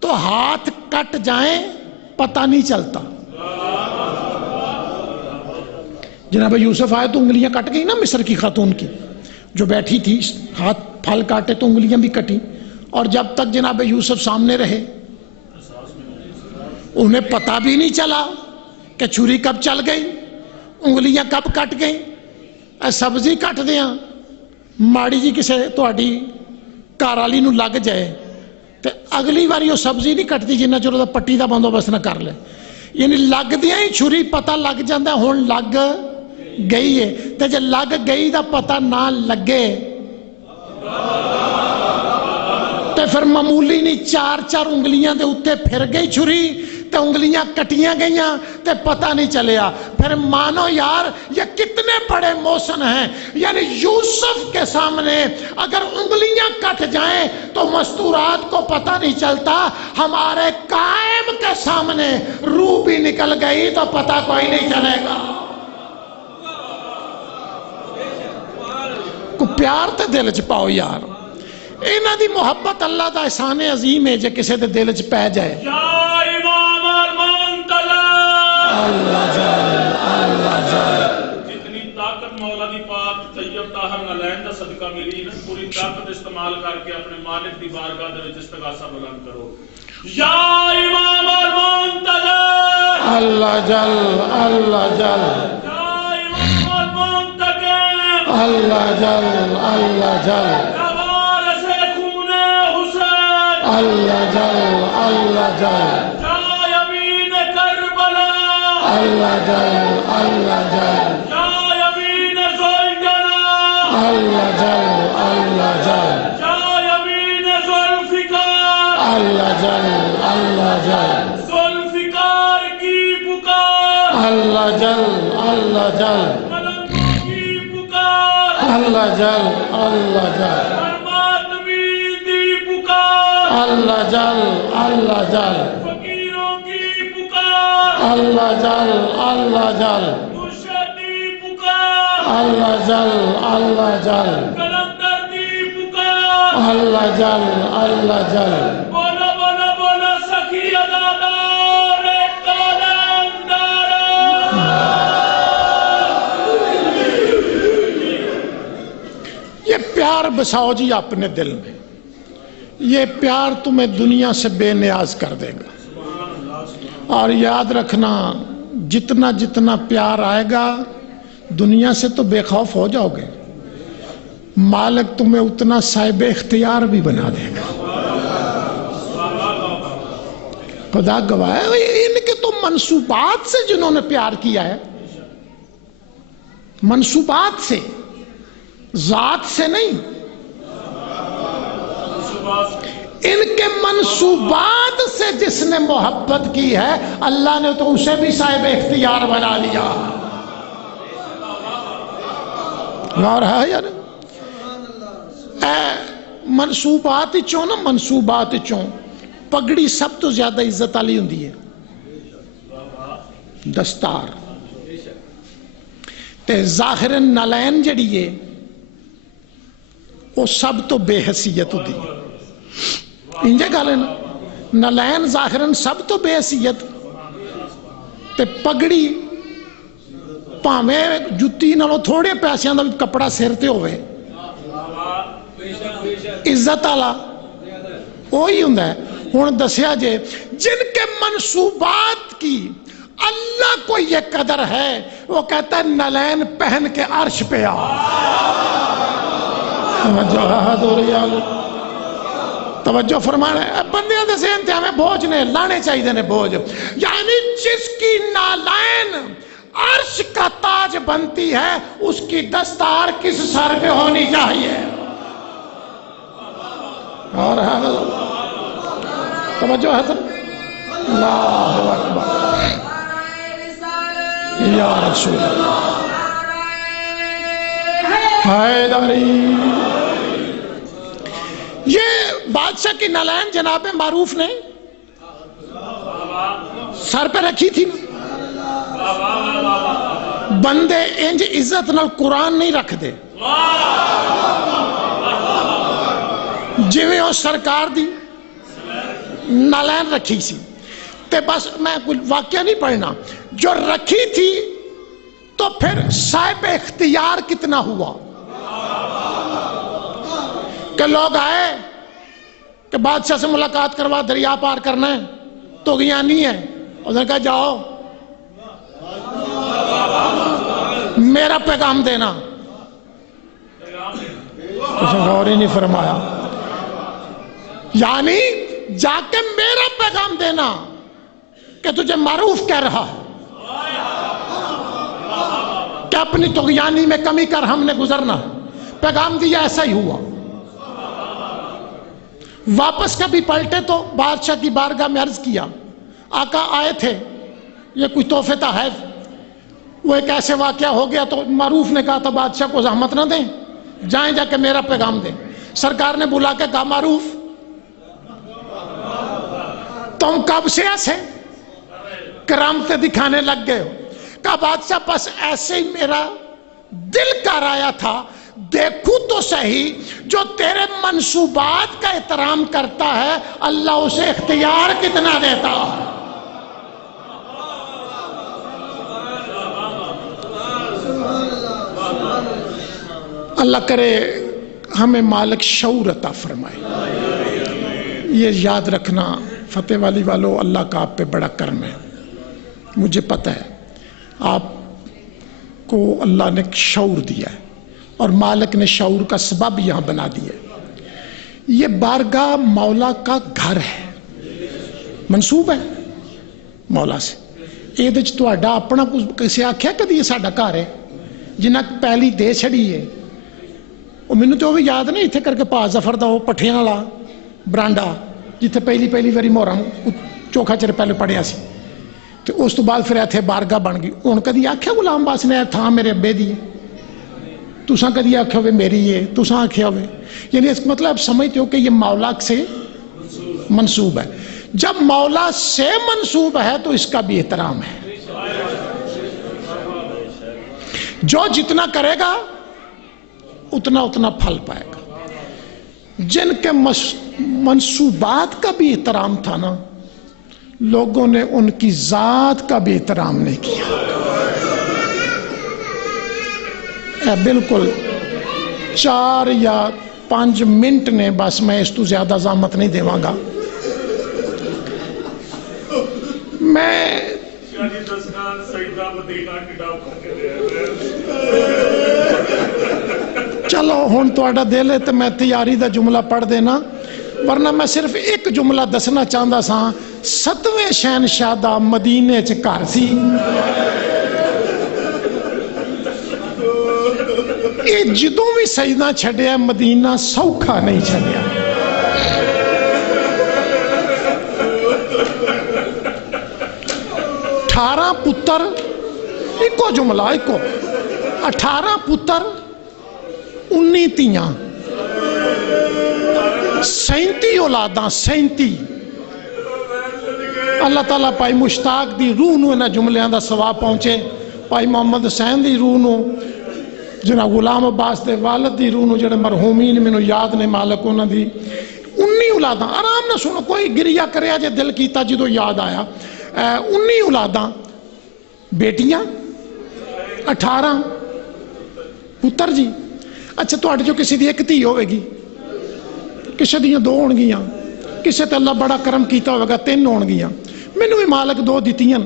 تو ہاتھ کٹ جائیں پتہ نہیں چلتا. جناب یوسف آئے تو انگلیاں کٹ گئی نا مصر کی خاتون کی جو بیٹھی تھی، ہاتھ پھل کاٹے تو انگلیاں بھی کٹی. اور جب تک جناب یوسف سامنے رہے انہیں پتہ بھی نہیں چلا کہ چھری کب چل گئی، انگلیاں کب کٹ گئی. سبزی کٹ دیاں ماڑی جی کسے تہاڈی گھر والی نو لگ جائے تے اگلی باری وہ سبزی نہیں کٹتی جنہ چر پٹی دا بندوبست نہ کر لے. یعنی لگ دیا ہی چھری پتہ لگ جاندہ ہون لگ گئی ہے. تے جے لگ گئی دا پتہ نہ لگے تے پھر معمولی نہیں چار انگلیاں دے اتے پھر گئی چھری تے انگلیاں کٹیاں گئیاں تے پتہ نہیں چلیا. پھر مانو یار یہ کتنے بڑے محسن ہیں. یعنی یوسف کے سامنے اگر انگلیاں کٹ جائیں تو مستورات کو پتہ نہیں چلتا، ہمارے قائم کے سامنے روح بھی نکل گئی تو پتہ کوئی نہیں چلے گا. کو پیار تے دل چ پاؤ یار. انہاں دی محبت اللہ دا احسان عظیم ہے جے کسے دے دل چ پے جائے. اللہ جل اللہ جل جتنی طاقت مولا دی پاک طیب طاہر نالین دا صدقہ ملی نا پوری طاقت استعمال کر کے اپنے مالک دی بارگاہ دے وچ استغاثہ بلند کرو. یا امام المنتظر اللہ جل اللہ جل یا امام المنتقم اللہ جل اللہ جل یا وارث خون حسین اللہ جل اللہ جل اللہ جل اللہ جل یا یمین ذوالجلال اللہ جل اللہ جل یا یمین ذوالفقار اللہ جل اللہ جل ذوالفقار کی پکار اللہ جل اللہ جل ملنگ کی پکار اللہ جل اللہ جل پرماتمی دی پکار اللہ جل اللہ جل فقیروں اللہ جل اللہ جل مرشدی پکار اللہ جل اللہ جل کلندر دی پکار اللہ جل اللہ جل بولو بولو بولو سخی ادادار کلندر یہ پیار بساؤ جی اپنے دل میں، یہ پیار تمہیں دنیا سے بے نیاز کر دے گا، اور یاد رکھنا جتنا جتنا پیار آئے گا دنیا سے تو بے خوف ہو جاؤ گے، مالک تمہیں اتنا صاحب اختیار بھی بنا دے گا۔ خدا گواہ ہے ان کے تو منصوبات سے جنہوں نے پیار کیا ہے، منصوبات سے، ذات سے نہیں، ان کے منصوبات سے جس نے محبت کی ہے اللہ نے تو اسے بھی صاحب اختیار بنا لیا۔ غور ہے یار، منصوبات چوں نا، منصوبات چوں پگڑی سب تو زیادہ عزت والی ہوندی ہے، دستار تے ظاہراً نالین جڑی ہے وہ سب تو بے حیثیت ہوتی ہے، انجے گل ہے نا، نالین ظاہراً سب تو بے حیثیت، تے پگڑی پاویں جتی نالوں تھوڑے پیسیاں دا کپڑا سر تے ہوئے، عزت والا وہی ہوندا ہے۔ ہن دسیا جے جن کے منصوبات کی اللہ کو یہ قدر ہے، وہ کہتا ہے نالین پہن کے عرش پہ آ۔ توجہ فرمانا ہے، بندیاں دے ذہن تے ہمیں بوجھ نے لانے چاہیے نے بوجھ، یعنی جس کی نالین عرش کا تاج بنتی ہے اس کی دستار کس سر پہ ہونی چاہیے؟ اور توجہ ہے سر، اللہ اکبر یا رسول اللہ حیدری۔ یہ بادشاہ کی نالین جناب معروف نے سر پہ رکھی تھی، بندے انج عزت نال قرآن نہیں رکھ دے، جویں وہ سرکار دی نالین رکھی سی، تے بس میں کوئی واقعہ نہیں پڑھنا، جو رکھی تھی تو پھر صاحب اختیار کتنا ہوا کہ لوگ آئے کہ بادشاہ سے ملاقات کروا، دریا پار کرنا ہے، تو غیانی ہے، اس نے کہا جاؤ میرا پیغام دینا، اس نے غور ہی نہیں فرمایا، یعنی جا کے میرا پیغام دینا کہ تجھے معروف کہہ رہا ہے کہ اپنی طغیانی میں کمی کر، ہم نے گزرنا، پیغام دیا، ایسا ہی ہوا۔ واپس کبھی پلٹے تو بادشاہ کی بارگاہ میں عرض کیا، آقا آئے تھے، یہ کوئی تحفے تحائف، وہ ایک ایسے واقعہ ہو گیا، تو معروف نے کہا تھا بادشاہ کو زحمت نہ دیں، جائیں جا کے میرا پیغام دیں۔ سرکار نے بلا کے کہا معروف تم کب سے ایسے کرامتیں دکھانے لگ گئے ہو؟ کہا بادشاہ بس ایسے ہی میرا دل کر آیا تھا، دیکھو تو صحیح جو تیرے منصوبات کا احترام کرتا ہے اللہ اسے اختیار کتنا دیتا ہے۔ اللہ کرے ہمیں مالک شعور عطا فرمائے۔ یہ یاد رکھنا فتح والی والو، اللہ کا آپ پہ بڑا کرم ہے، مجھے پتہ ہے آپ کو اللہ نے شعور دیا ہے، اور مالک نے شعور کا سبب یہاں بنا دیا ہے۔ یہ بارگاہ مولا کا گھر ہے، منسوب ہے مولا سے، یہ تہاڈا اپنا کسی آکھیا کدی یہ ساڈا گھر ہے؟ جنہ پہلی دے چھڑی ہے، وہ مینوں تو بھی یاد نہیں، اتنے کر کے پا ظفر دا وہ پٹھیاں والا برانڈا جتھے پہلی واری محرم چوکھا چر پہلے پڑھیا سی، تو اس تو بعد پھر ایتھے بارگاہ بن گئی۔ ہن کدی آکھیا غلام باس نے تھاں میرے ابے دی ہے؟ تساں کدی آکھیا ہوئے میری ہے؟ تساں آکھیا ہوئے؟ یعنی اس مطلب سمجھتے ہو کہ یہ مولا سے منسوب ہے۔ جب مولا سے منسوب ہے تو اس کا بھی احترام ہے. جو جتنا کرے گا اتنا اتنا پھل پائے گا. جن کے منصوبات کا بھی احترام تھا نا، لوگوں نے ان کی ذات کا بھی احترام نہیں کیا. بالکل 4 یا 5 منٹ نے بس، میں اس تو زیادہ زحمت نہیں دیواں گا. میں چلو ہن تہاڈا دل ہے تو میں تیاری دا جملہ پڑھ دینا، ورنہ میں صرف ایک جملہ دسنا چاہتا سا. 7ویں شہنشاہ دا مدینے چ گھر سی. یہ جدوں بھی سجدہ چھڈیا مدینہ سوکھا نہیں چھڈیا. اٹھارہ پتر، ایکو جملہ، ایکو 18 پتر 19 تیاں، 37 اولاداں، 37. اللہ تعالیٰ پائی مشتاق دی روح نو انہاں جملیاں دا ثواب پہنچے، پائی محمد حسین دی روح نو، جنہاں غلام عباس دے والد دی روح نو، جڑے مرحومین مینوں یاد نے مالک انہاں دی. 19 اولاداں، آرام نہ سنو، کوئی گریا کریا جے دل کیتا جدو یاد آیا. 19 اولاداں بیٹیاں، 18 پتر جی. اچھا تہاڈے جو کسی دی ایک دھی ہوے گی، کسی دیاں 2 ہون گیاں، کسی تے اللہ بڑا کرم کیتا ہوے گا 3 ہون گیاں. مینوں بھی مالک 2 دتیاں.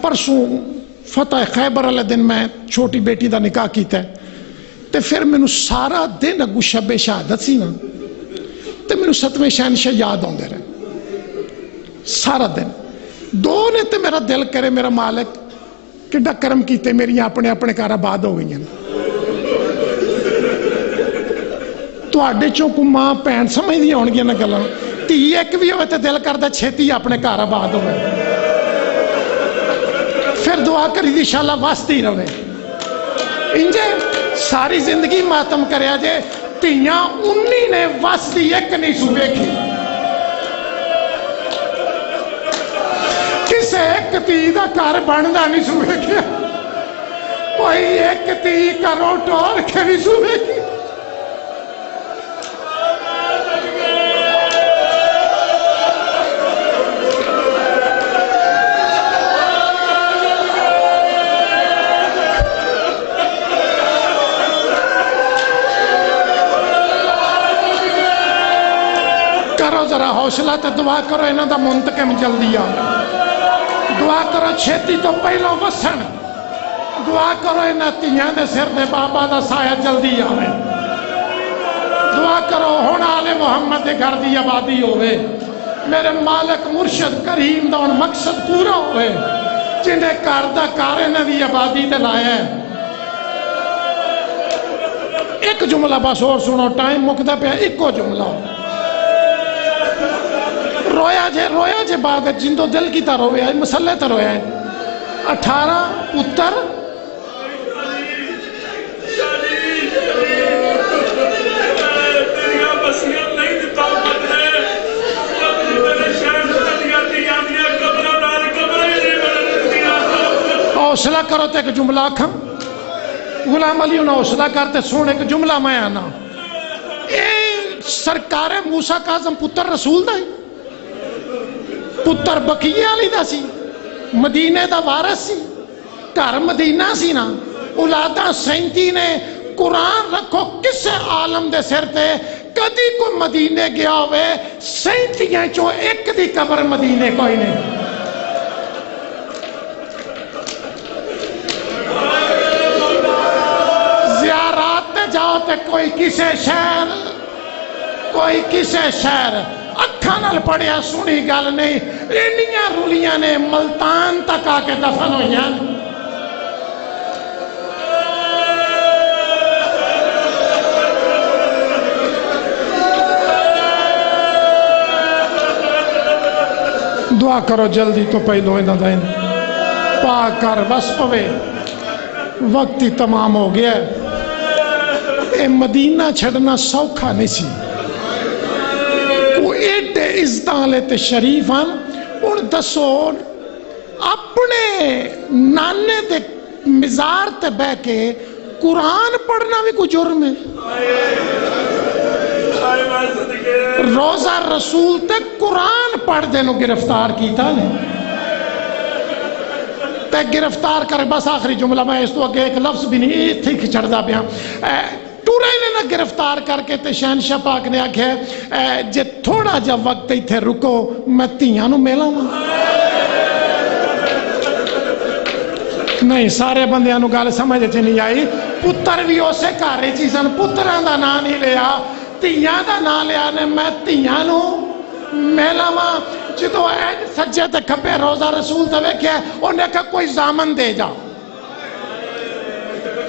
پرسوں فتح خیبر والے دن میں چھوٹی بیٹی دا نکاح کیتا ہے، تے پھر مینوں سارا دن اگوں شب شہادت سی نا، تے مینوں 7ویں شہنشاہ یاد آندے رہے سارا دن. 2 نے تے میرا دل کرے میرا مالک کڈا کرم کیتے، میری اپنے اپنے گھر آباد ہو گئی ہیں. تواڈے چوں کو ماں بھن سمجھدی ہون گیاں نا گلاں، دھی ایک بھی ہوئے تے دل کردا چھیتی اپنے گھر آباد ہوئے. پھر دعا کری دی انشاءاللہ واسطی رہے. انجے ساری زندگی ماتم کریا جے، دھیاں 19 نے واسطی ایک نہیں سو ویکھی. کسے ایک دھی دا گھر بندا نہیں سو ویکھیا، کوئی ایک دھی کرو ٹور کے نہیں سو ویکھی. کرو ذرا حوصلہ تے دعا کرو انہاں دا منتقم جلدی آ. دعا کرو چھیتی تو پہلو وسن. دعا کرو انہاں تیاں دے سر دے بابا دا سایہ جلدی آوے. دعا کرو ہن آل محمد دے گھر دی آبادی ہوئے. میرے مالک مرشد کریم دا ہن مقصد پورا ہوئے، جنہیں گھر دا گھر انہاں دی آبادی تے لایا ہے. ایک جملہ بس اور سنو، ٹائم مکدا پیا. ایکو جملہ رویا جے بعد جندو دل کی تا رویا ہے، مسئلے تا رویا ہے. 18 پتر، حوصلہ کرو تے ایک جملہ آکھاں. غلام علی انہاں حوصلہ کرتے سونے ایک جملہ میں آنا. اے سرکار موسیٰ کاظم پتر رسول دا ہے، پتر بقیہ علی دا سی، مدینے دا وارث سی، گھر مدینہ سی نا. اولاداں 37 نے. قرآن رکھو کسے عالم دے سر تے کدی کو مدینے گیا ہوئے 37 چوں ایک دی قبر مدینے کوئی نہیں. زیارات تے جاؤ تے کوئی کسے شہر اکھاں نال پڑھیا سنی گل نہیں. اینیاں رولیاں نے ملتان تک آ کے دفن ہوئیاں. دعا کرو جلدی تو پہلو انہاں دا پاک کر بس پوے، وقت ہی تمام ہو گیا. اے مدینہ چھڑنا سوکھا نہیں سی. عزت والے تے شریف ہیں. ہن دسو اپنے نانے دے مزار تے بہ کے قرآن پڑھنا بھی کوئی جرم ہے؟ روزہ رسول تے قرآن پڑھ دینو گرفتار کیتا نے تے گرفتار کر. بس آخری جملہ میں اس تو اگے ایک لفظ بھی نہیں تھی کھچڑدا پیا. ٹورے نے نہ گرفتار کر کے تے شہنشاہ پاک نے آکھیا جے تھوڑا جا وقت ایتھے رکو میں تیاں نو ملاواں. نہیں سارے بندیاں نو گل سمجھ چ نہیں آئی. پتر بھی اسے گھر وچ ہی سن, پتراں دا نام نہیں لیا, تیاں دا نام لیا نے میں تیاں نو ملاواں. جدو سجے تے کھبے روزہ رسول تے ویکھیا انہیں کہا کوئی زامن دے جا.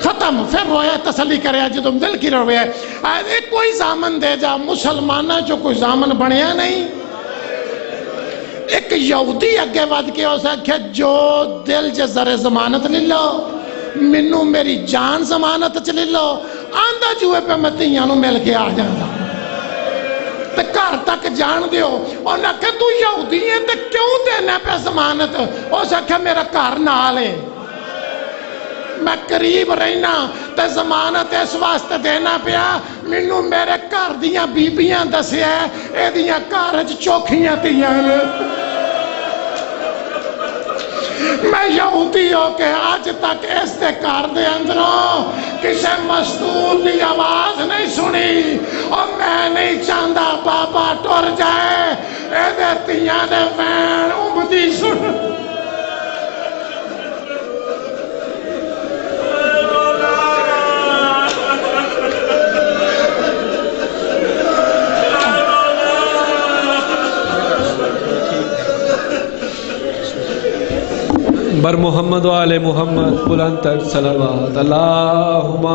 ختم. پھر رویا تسلی کریا جدو دل کی رویا کوئی زامن دے جا. مسلمانہ جو کوئی زامن بنیا نہیں. ایک یہودی اگے ود کے اسے آکھیا جو دل جے ذرے ضمانت لے لو منو میری جان ضمانت چ لے لو آندا جوئے پہ میں تیاں نو مل کے آ جاندا تے گھر تک جان دیو. انہاں کہ تو یہودی ہے تے کیوں دینا پہ ضمانت؟ اس آکھیا میرا گھر نال ہے میں قریب رہنا تے ضمانت اس واسطے دینا پیا منو میرے گھر دیاں بیبیاں دسیا اے دیاں گھر وچ چوکھیاں تیاں نے. میں یہودی ہو کے آج تک اس دے گھر دے اندروں کسے مستور دی آواز نہیں سنی اور میں نہیں چاہتا بابا ٹر جائے اے دے تیاں دے وین امدی سن. بر محمد و آل محمد بلند تر صلوات. اللہم